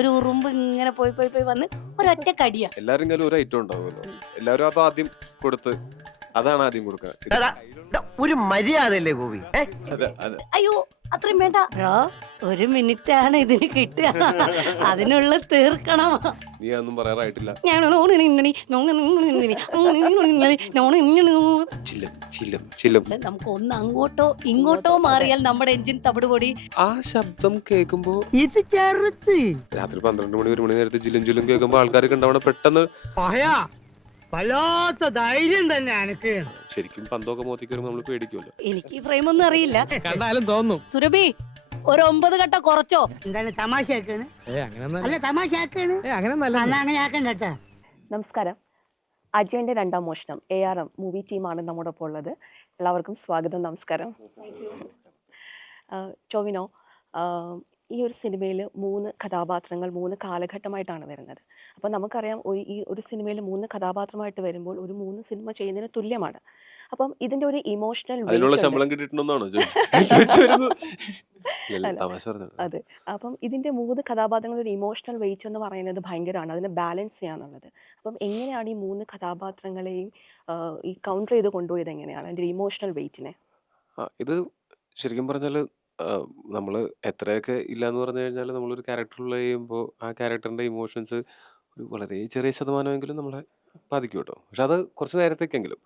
ഒരു ഉറുമ്പ് ഇങ്ങനെ പോയി പോയി പോയി വന്ന് ഒരൊറ്റ കടിയാ. എല്ലാരും കയ്യിലും ഒരു ഐറ്റം ഉണ്ടാവുമല്ലോ, എല്ലാവരും അത് ആദ്യം കൊടുത്ത് അതാണ് ആദ്യം കൊടുക്കുക. ഒരു മര്യാദയല്ലേ ഗോപി? അയ്യോ അത്രയും വേണ്ട. ഒരു മിനിറ്റ് ആണ് ഇതിന് കിട്ടുക, അതിനുള്ള തീർക്കണം. നീ അതൊന്നും പറയാറായിട്ടില്ല. നമുക്ക് ഒന്ന് അങ്ങോട്ടോ ഇങ്ങോട്ടോ മാറിയാൽ നമ്മുടെ എഞ്ചിൻ തവിടുപൊടി. ആ ശബ്ദം കേൾക്കുമ്പോ ഇത് ചെറുത്ത് രാത്രി 12 മണി 1 മണി നേരത്തെ ജിലും ജിലും കേൾക്കുമ്പോ ആൾക്കാർക്ക് ഉണ്ടാവണ പെട്ടെന്ന് വല്ലാത്ത ധൈര്യം തന്നെ എനിക്ക്. ശരിക്കും പന്തൊക്കെ മോത്തിക്ക് വരുമ്പോ നമ്മള് പേടിക്കുമല്ലോ. എനിക്ക് ഈ ഫ്രെയിം ഒന്നും അറിയില്ല, കണ്ടാലും തോന്നും. സുരഭി ഒരു 9 കട്ട കുറച്ചോ. എന്താണ് തമാശയാക്കാണ്? അല്ല തമാശയാക്കാണ്, അങ്ങനെ ആക്കണ്ട. നമസ്കാരം. അജയന്റെ രണ്ടാം മോഷണം ARM മൂവി ടീമാണ് നമ്മുടെ ഒപ്പം ഉള്ളത്. എല്ലാവർക്കും സ്വാഗതം. നമസ്കാരം. ടോവിനോ, ഈ ഒരു സിനിമയിൽ 3 കഥാപാത്രങ്ങൾ 3 കാലഘട്ടമായിട്ടാണ് വരുന്നത്. അപ്പോൾ നമുക്കറിയാം ഈ ഒരു സിനിമയിൽ 3 കഥാപാത്രമായിട്ട് വരുമ്പോൾ ഒരു 3 സിനിമ ചെയ്യുന്നതിന് തുല്യമാണ്. അപ്പം ഇതിന്റെ ഒരു ഇമോഷണൽ ശമ്പളം കിട്ടിയിട്ടുണ്ടെന്നാണോ അതെ. അപ്പം ഇതിന്റെ 3 കഥാപാത്രങ്ങളുടെ ഒരു ഇമോഷണൽ വെയിറ്റ് എന്ന് പറയുന്നത് ഭയങ്കരമാണ്, അതിനെ ബാലൻസ് ചെയ്യാന്നുള്ളത്. അപ്പം എങ്ങനെയാണ് ഈ 3 കഥാപാത്രങ്ങളെയും ഈ കൗണ്ടർ ചെയ്ത് കൊണ്ടുപോയത്? എങ്ങനെയാണ് അതിന്റെ ഇമോഷണൽ വെയിറ്റിനെ? ഇത് ശരിക്കും പറഞ്ഞാല് നമ്മൾ എത്രയൊക്കെ ഇല്ലാന്ന് പറഞ്ഞു കഴിഞ്ഞാൽ നമ്മളൊരു ക്യാരക്ടറിൽ ചെയ്യുമ്പോൾ ആ ക്യാരക്ടറിന്റെ ഇമോഷൻസ് ഒരു വളരെ ചെറിയ ശതമാനമെങ്കിലും നമ്മളെ ബാധിക്കും കേട്ടോ. പക്ഷെ അത് കുറച്ച് നേരത്തേക്കെങ്കിലും.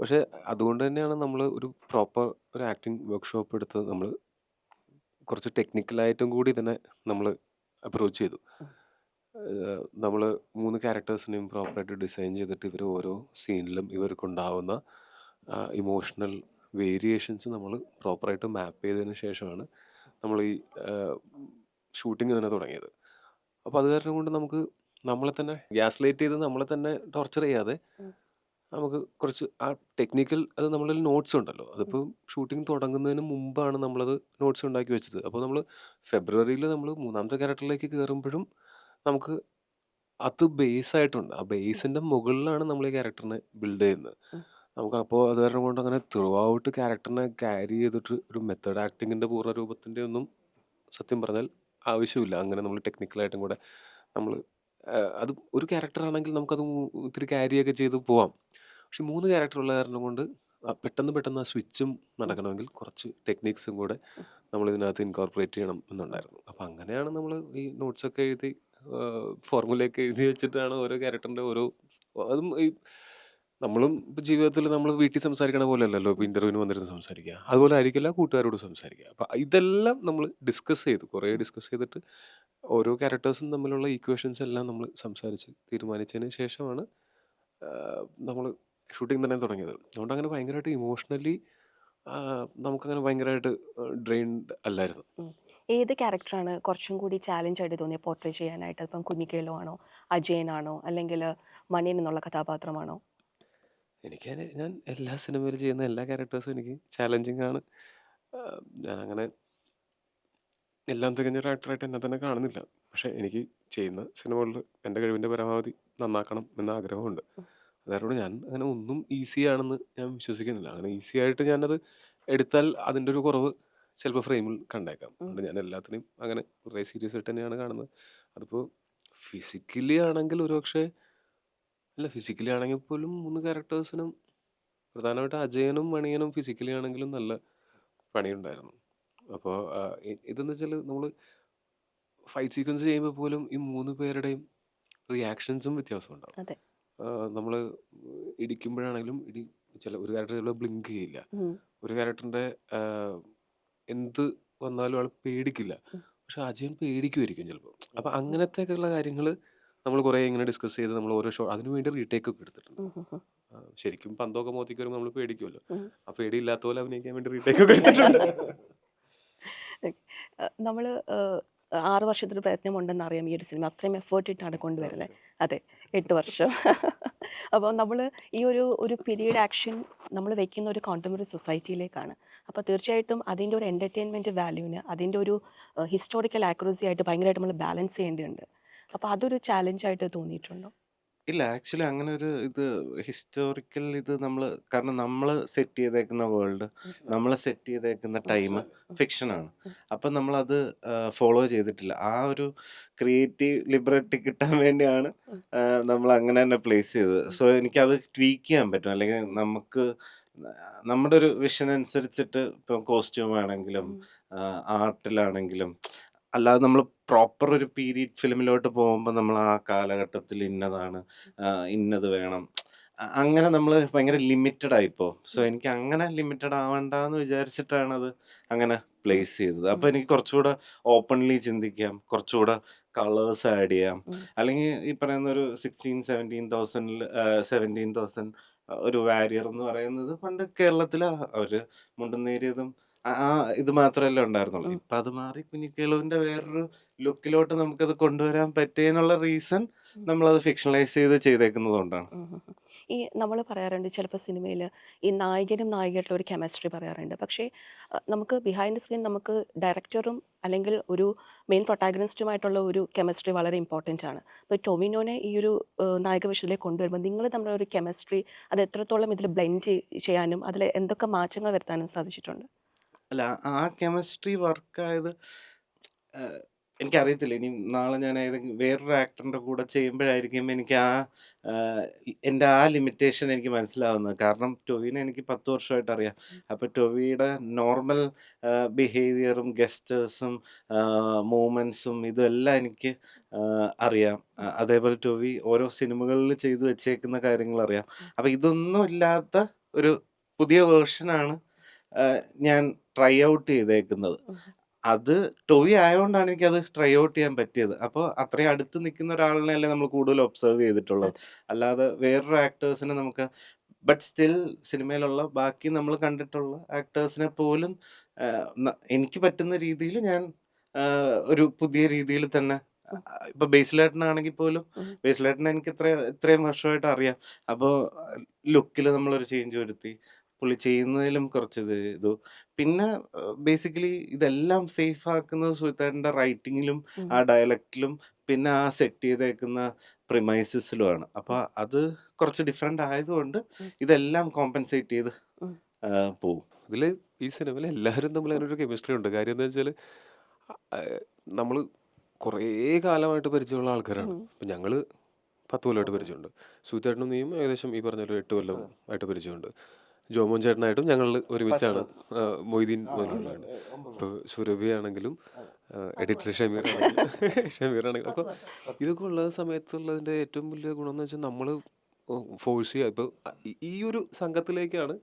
പക്ഷെ അതുകൊണ്ട് തന്നെയാണ് നമ്മൾ ഒരു പ്രോപ്പർ ഒരു ആക്ടിങ് വർക്ക്ഷോപ്പ് എടുത്ത് നമ്മൾ കുറച്ച് ടെക്നിക്കലായിട്ടും കൂടി തന്നെ നമ്മൾ അപ്രോച്ച് ചെയ്തു. നമ്മൾ 3 ക്യാരക്ടേഴ്സിനെയും പ്രോപ്പറായിട്ട് ഡിസൈൻ ചെയ്തിട്ട് ഇവർ ഓരോ സീനിലും ഇവർക്കുണ്ടാവുന്ന ഇമോഷണൽ വേരിയേഷൻസ് നമ്മൾ പ്രോപ്പറായിട്ട് മാപ്പ് ചെയ്തതിന് ശേഷമാണ് നമ്മൾ ഈ ഷൂട്ടിങ് തന്നെ തുടങ്ങിയത്. അപ്പോൾ അത് കാരണം കൊണ്ട് നമുക്ക് നമ്മളെ തന്നെ ഗ്യാസ് ലൈറ്റ് ചെയ്ത് നമ്മളെ തന്നെ ടോർച്ചർ ചെയ്യാതെ നമുക്ക് കുറച്ച് ആ ടെക്നിക്കൽ അത് നമ്മളിൽ നോട്ട്സ് ഉണ്ടല്ലോ, അതിപ്പോൾ ഷൂട്ടിംഗ് തുടങ്ങുന്നതിന് മുമ്പാണ് നമ്മളത് നോട്ട്സ് ഉണ്ടാക്കി വെച്ചത്. അപ്പോൾ നമ്മൾ ഫെബ്രുവരിയിൽ നമ്മൾ 3ാമത്തെ ക്യാരക്ടറിലേക്ക് കയറുമ്പോഴും നമുക്ക് അത് ബേസ് ആയിട്ടുണ്ട്. ആ ബേസിൻ്റെ മുകളിലാണ് നമ്മൾ ഈ ക്യാരക്ടറിനെ ബിൽഡ് ചെയ്യുന്നത്. നമുക്ക് അപ്പോൾ അത് കാരണം കൊണ്ട് അങ്ങനെ ത്രൂ ഔട്ട് ക്യാരക്ടറിനെ ക്യാരി ചെയ്തിട്ട് ഒരു മെത്തേഡ് ആക്ടിങ്ങിൻ്റെ പൂർണ്ണ രൂപത്തിൻ്റെ ഒന്നും സത്യം പറഞ്ഞാൽ ആവശ്യമില്ല. അങ്ങനെ നമ്മൾ ടെക്നിക്കലായിട്ടും കൂടെ നമ്മൾ അത് ഒരു ക്യാരക്ടറാണെങ്കിൽ നമുക്കത് ഇത്തിരി ക്യാരിയൊക്കെ ചെയ്ത് പോവാം. പക്ഷെ 3 ക്യാരക്ടറുള്ള കാരണം കൊണ്ട് പെട്ടെന്ന് ആ സ്വിച്ചും നടക്കണമെങ്കിൽ കുറച്ച് ടെക്നിക്സും കൂടെ നമ്മൾ ഇതിനകത്ത് ഇൻകോർപ്പറേറ്റ് ചെയ്യണം എന്നുണ്ടായിരുന്നു. അപ്പം അങ്ങനെയാണ് നമ്മൾ ഈ നോട്ട്സൊക്കെ എഴുതി ഫോർമുലയൊക്കെ എഴുതി വെച്ചിട്ടാണ് ഓരോ ക്യാരക്ടറിൻ്റെ ഓരോ അതും ഈ നമ്മളും ഇപ്പോൾ ജീവിതത്തിൽ നമ്മൾ വീട്ടിൽ സംസാരിക്കണ പോലെ അല്ലല്ലോ ഇപ്പോൾ ഇൻ്റർവ്യൂവിന് വന്നിരുന്ന് സംസാരിക്കുക, അതുപോലെ ആയിരിക്കില്ല കൂട്ടുകാരോട് സംസാരിക്കുക. അപ്പം ഇതെല്ലാം നമ്മൾ ഡിസ്കസ് ചെയ്തു, കുറേ ഡിസ്കസ് ചെയ്തിട്ട് ഓരോ ക്യാരക്ടേഴ്സും തമ്മിലുള്ള ഈക്വേഷൻസ് എല്ലാം നമ്മൾ സംസാരിച്ച് തീരുമാനിച്ചതിന് ശേഷമാണ് നമ്മൾ ഷൂട്ടിംഗ് തന്നെ തുടങ്ങിയത്. അതുകൊണ്ട് അങ്ങനെ ഭയങ്കരമായിട്ട് ഇമോഷണലി നമുക്കങ്ങനെ ഭയങ്കരമായിട്ട് ഡ്രെയിൻഡ് അല്ലായിരുന്നു. ഏത് ക്യാരക്ടറാണ് കുറച്ചും കൂടി ചാലഞ്ച് ആയിട്ട് തോന്നിയത് പോർട്രേ ചെയ്യാനായിട്ട്? ഇപ്പം കുഞ്ഞിക്കേലോ ആണോ, അജയനാണോ, അല്ലെങ്കിൽ മണിയൻ എന്നുള്ള കഥാപാത്രമാണോ? ഞാൻ എല്ലാ സിനിമയിലും ചെയ്യുന്ന എല്ലാ ക്യാരക്ടേഴ്സും എനിക്ക് ചാലഞ്ചിങ് ആണ്. ഞാനങ്ങനെ എല്ലാം തികഞ്ഞ ഒരു ആക്ടറായിട്ട് എന്നെ തന്നെ കാണുന്നില്ല. പക്ഷെ എനിക്ക് ചെയ്യുന്ന സിനിമകളിൽ എൻ്റെ കഴിവിൻ്റെ പരമാവധി നന്നാക്കണം എന്ന ആഗ്രഹമുണ്ട്. അതുകൊണ്ട് ഞാൻ അങ്ങനെ ഒന്നും ഈസി ആണെന്ന് ഞാൻ വിശ്വസിക്കുന്നില്ല. അങ്ങനെ ഈസി ആയിട്ട് ഞാനത് എടുത്താൽ അതിൻ്റെ ഒരു കുറവ് ചിലപ്പോൾ ഫ്രെയിമിൽ കണ്ടേക്കാം. അതുകൊണ്ട് ഞാൻ എല്ലാത്തിനെയും അങ്ങനെ കുറേ സീരിയസ് ആയിട്ട് തന്നെയാണ് കാണുന്നത്. അതിപ്പോൾ ഫിസിക്കലി ആണെങ്കിൽ ഒരുപക്ഷെ അല്ല, ഫിസിക്കലി ആണെങ്കിൽ പോലും 3 ക്യാരക്ടേഴ്സിനും പ്രധാനമായിട്ട് അജയനും മണിയനും ഫിസിക്കലി ആണെങ്കിലും നല്ല പണിയുണ്ടായിരുന്നു. അപ്പോൾ ഇതെന്ന് വെച്ചാൽ നമ്മൾ ഫൈറ്റ് സീക്വൻസ് ചെയ്യുമ്പോൾ പോലും ഈ 3 പേരുടെയും റിയാക്ഷൻസും വ്യത്യാസമുണ്ടാവും. നമ്മൾ ഇടിക്കുമ്പോഴാണെങ്കിലും ഒരു ക്യാരക്ടർ ചിലപ്പോൾ ബ്ലിങ്ക് ചെയ്യില്ല, ഒരു ക്യാരക്ടറിൻ്റെ എന്ത് വന്നാലും ആൾ പേടിക്കില്ല, പക്ഷെ അജയൻ പേടിക്കുമായിരിക്കും ചിലപ്പോൾ. അപ്പം അങ്ങനത്തെയൊക്കെയുള്ള കാര്യങ്ങൾ നമ്മൾ കുറേ ഇങ്ങനെ ഡിസ്കസ് ചെയ്ത് നമ്മൾ ഓരോ ഷോ അതിനു വേണ്ടി റീടേക്ക് ഒക്കെ എടുത്തിട്ടുണ്ട്. ശരിക്കും പന്തൊക്കെ മോത്തിക്ക് വരുമ്പോൾ നമ്മൾ പേടിക്കുമല്ലോ, ആ പേടിയില്ലാത്ത പോലെ അഭിനയിക്കാൻ വേണ്ടി റീടേക്ക് ഒക്കെ എടുത്തിട്ടുണ്ട്. നമ്മൾ 6 വർഷത്തിന് പ്രയത്നമുണ്ടെന്ന് അറിയാം ഈ ഒരു സിനിമ. അത്രയും എഫേർട്ട് ഇട്ടാണ് കൊണ്ടുവരുന്നത്. അതെ, 8 വർഷം. അപ്പോൾ നമ്മൾ ഈ ഒരു പീരീഡ് ആക്ഷൻ നമ്മൾ വെക്കുന്ന ഒരു കോണ്ടംപററി സൊസൈറ്റിയിലേക്കാണ്. അപ്പോൾ തീർച്ചയായിട്ടും അതിൻ്റെ ഒരു എൻ്റർടൈൻമെൻറ്റ് വാല്യൂവിന് അതിൻ്റെ ഒരു ഹിസ്റ്റോറിക്കൽ ആക്യുറസി ആയിട്ട് ഭയങ്കരമായിട്ട് നമ്മൾ ബാലൻസ് ചെയ്യേണ്ടതുണ്ട്. അപ്പോൾ അതൊരു ചാലഞ്ചായിട്ട് തോന്നിയിട്ടുണ്ടോ? ഇല്ല ആക്ച്വലി അങ്ങനെ ഒരു ഇത് ഹിസ്റ്റോറിക്കൽ ഇത് നമ്മൾ കാരണം നമ്മൾ സെറ്റ് ചെയ്തേക്കുന്ന വേൾഡ് നമ്മൾ സെറ്റ് ചെയ്തേക്കുന്ന ടൈം ഫിക്ഷനാണ്. അപ്പം നമ്മളത് ഫോളോ ചെയ്തിട്ടില്ല. ആ ഒരു ക്രിയേറ്റീവ് ലിബർട്ടി കിട്ടാൻ വേണ്ടിയാണ് നമ്മൾ അങ്ങനെ തന്നെ പ്ലേസ് ചെയ്തത്. സോ എനിക്കത് ട്വീക്ക് ചെയ്യാൻ പറ്റും. അല്ലെങ്കിൽ നമുക്ക് നമ്മുടെ ഒരു വിഷൻ അനുസരിച്ചിട്ട് ഇപ്പം കോസ്റ്റ്യൂം ആണെങ്കിലും ആർട്ടിലാണെങ്കിലും അല്ലാതെ നമ്മൾ പ്രോപ്പർ ഒരു പീരീഡ് ഫിലിമിലോട്ട് പോകുമ്പോൾ നമ്മൾ ആ കാലഘട്ടത്തിൽ ഇന്നതാണ് ഇന്നത് വേണം അങ്ങനെ നമ്മൾ ഭയങ്കര ലിമിറ്റഡ് ആയിപ്പോ. സോ എനിക്ക് അങ്ങനെ ലിമിറ്റഡ് ആവണ്ടെന്ന് വിചാരിച്ചിട്ടാണ് അത് അങ്ങനെ പ്ലേസ് ചെയ്തത്. അപ്പോൾ എനിക്ക് കുറച്ചുകൂടെ ഓപ്പൺലി ചിന്തിക്കാം, കുറച്ചുകൂടെ കളേഴ്സ് ആഡ് ചെയ്യാം. അല്ലെങ്കിൽ ഈ പറയുന്ന ഒരു 17,000 ഒരു വാരിയർ എന്ന് പറയുന്നത് പണ്ട് കേരളത്തിൽ അവർ മുണ്ടും നേരിയതും ആ ഇത് മാത്രമല്ലേ ഉണ്ടായിരുന്നുള്ളൂ. ഇപ്പം അത് മാറി കുഞ്ഞിക്കേളുവിൻ്റെ വേറൊരു ലുക്കിലോട്ട് നമുക്കത് കൊണ്ടുവരാൻ പറ്റിയെന്നുള്ള റീസൺ നമ്മളത് ഫിക്ഷണലൈസ് ചെയ്തേക്കുന്നത് കൊണ്ടാണ്. ഈ നമ്മൾ പറയാറുണ്ട് ചിലപ്പോൾ സിനിമയിൽ ഈ നായകനും നായികയായിട്ടുള്ള ഒരു കെമിസ്ട്രി പറയാറുണ്ട്. പക്ഷേ നമുക്ക് ബിഹൈൻഡ് ദ സ്ക്രീൻ നമുക്ക് ഡയറക്ടറും അല്ലെങ്കിൽ ഒരു മെയിൻ പ്രൊട്ടാഗണിസ്റ്റുമായിട്ടുള്ള ഒരു കെമിസ്ട്രി വളരെ ഇമ്പോർട്ടൻ്റ് ആണ്. അപ്പോൾ ടൊവിനോനെ ഈ ഒരു നായക വേഷത്തിലേക്ക് കൊണ്ടുവരുമ്പോൾ നിങ്ങൾ തമ്മിലുള്ള ഒരു കെമിസ്ട്രി അത് എത്രത്തോളം ഇതിൽ ബ്ലെൻഡ് ചെയ്യാനും അതിൽ എന്തൊക്കെ മാറ്റങ്ങൾ വരുത്താനും സാധിച്ചിട്ടുണ്ട്? അല്ല ആ കെമിസ്ട്രി വർക്കായത് എനിക്കറിയത്തില്ല. ഇനി നാളെ ഞാൻ ഏതെങ്കിലും വേറൊരു ആക്ടറിൻ്റെ കൂടെ ചെയ്യുമ്പോഴായിരിക്കും എനിക്ക് എൻ്റെ ആ ലിമിറ്റേഷൻ എനിക്ക് മനസ്സിലാവുന്നത്. കാരണം ടൊവിനെ എനിക്ക് 10 വർഷമായിട്ട് അറിയാം. അപ്പോൾ ടൊവിയുടെ നോർമൽ ബിഹേവിയറും ഗസ്റ്റേഴ്സും മൂവ്മെൻറ്റ്സും ഇതെല്ലാം എനിക്ക് അറിയാം. അതേപോലെ ടൊവി ഓരോ സിനിമകളിൽ ചെയ്തു വെച്ചേക്കുന്ന കാര്യങ്ങൾ അറിയാം. അപ്പോൾ ഇതൊന്നും ഇല്ലാത്ത ഒരു പുതിയ വേർഷനാണ് ഞാൻ ട്രൈ ഔട്ട് ചെയ്തേക്കുന്നത്. അത് ടൊവി ആയതുകൊണ്ടാണ് എനിക്കത് ട്രൈ ഔട്ട് ചെയ്യാൻ പറ്റിയത്. അപ്പോൾ അത്രയും അടുത്ത് നിൽക്കുന്ന ഒരാളിനെയല്ലേ നമ്മൾ കൂടുതൽ ഒബ്സർവ് ചെയ്തിട്ടുള്ളത്. അല്ലാതെ വേറൊരു ആക്ടേഴ്സിനെ നമുക്ക് ബട്ട് സ്റ്റിൽ സിനിമയിലുള്ള ബാക്കി നമ്മൾ കണ്ടിട്ടുള്ള ആക്ടേഴ്സിനെ പോലും എനിക്ക് പറ്റുന്ന രീതിയിൽ ഞാൻ ഒരു പുതിയ രീതിയിൽ തന്നെ ഇപ്പൊ ബേസിലേട്ടനാണെങ്കിൽ പോലും ബേസിലേട്ടനെ എനിക്ക് ഇത്രയും വർഷമായിട്ട് അറിയാം. അപ്പോൾ ലുക്കിൽ നമ്മളൊരു ചേഞ്ച് വരുത്തി, പുള്ളി ചെയ്യുന്നതിലും കുറച്ച് ഇതു. പിന്നെ ബേസിക്കലി ഇതെല്ലാം സേഫ് ആക്കുന്നത് സുഹിത്തേട്ടൻ്റെ റൈറ്റിങ്ങിലും ആ ഡയലക്റ്റിലും പിന്നെ ആ സെറ്റ് ചെയ്തേക്കുന്ന പ്രിമൈസസിലുമാണ്. അപ്പോൾ അത് കുറച്ച് ഡിഫറെൻ്റ് ആയതുകൊണ്ട് ഇതെല്ലാം കോമ്പൻസേറ്റ് ചെയ്ത് പോവും. ഇതിൽ ഈ സിനിമയിൽ എല്ലാവരും തമ്മിൽ അതിനൊരു കെമിസ്ട്രി ഉണ്ട്. കാര്യം എന്താ വെച്ചാൽ നമ്മൾ കുറേ കാലമായിട്ട് പരിചയമുള്ള ആൾക്കാരാണ്. ഇപ്പം ഞങ്ങൾ 10 കൊല്ലമായിട്ട് പരിചയമുണ്ട്. സുഹിത്തേട്ടനും നീയും ഏകദേശം ഈ പറഞ്ഞ ഒരു 8 കൊല്ലം ആയിട്ട് പരിചയമുണ്ട്. ജോമോൻ ചേട്ടനായിട്ടും ഞങ്ങൾ ഒരുമിച്ചാണ്. മൊയ്തീൻ പോലുള്ളതാണ്. ഇപ്പോൾ സുരഭി ആണെങ്കിലും എഡിറ്റർ ഷമീർ ആണെങ്കിലും അപ്പോൾ ഇതൊക്കെ ഉള്ള സമയത്തുള്ളതിൻ്റെ ഏറ്റവും വലിയ ഗുണം എന്ന് വെച്ചാൽ നമ്മൾ ഫോഴ്സ് ചെയ്യുക. ഇപ്പോൾ ഈ ഒരു സംഘത്തിലേക്കാണ്.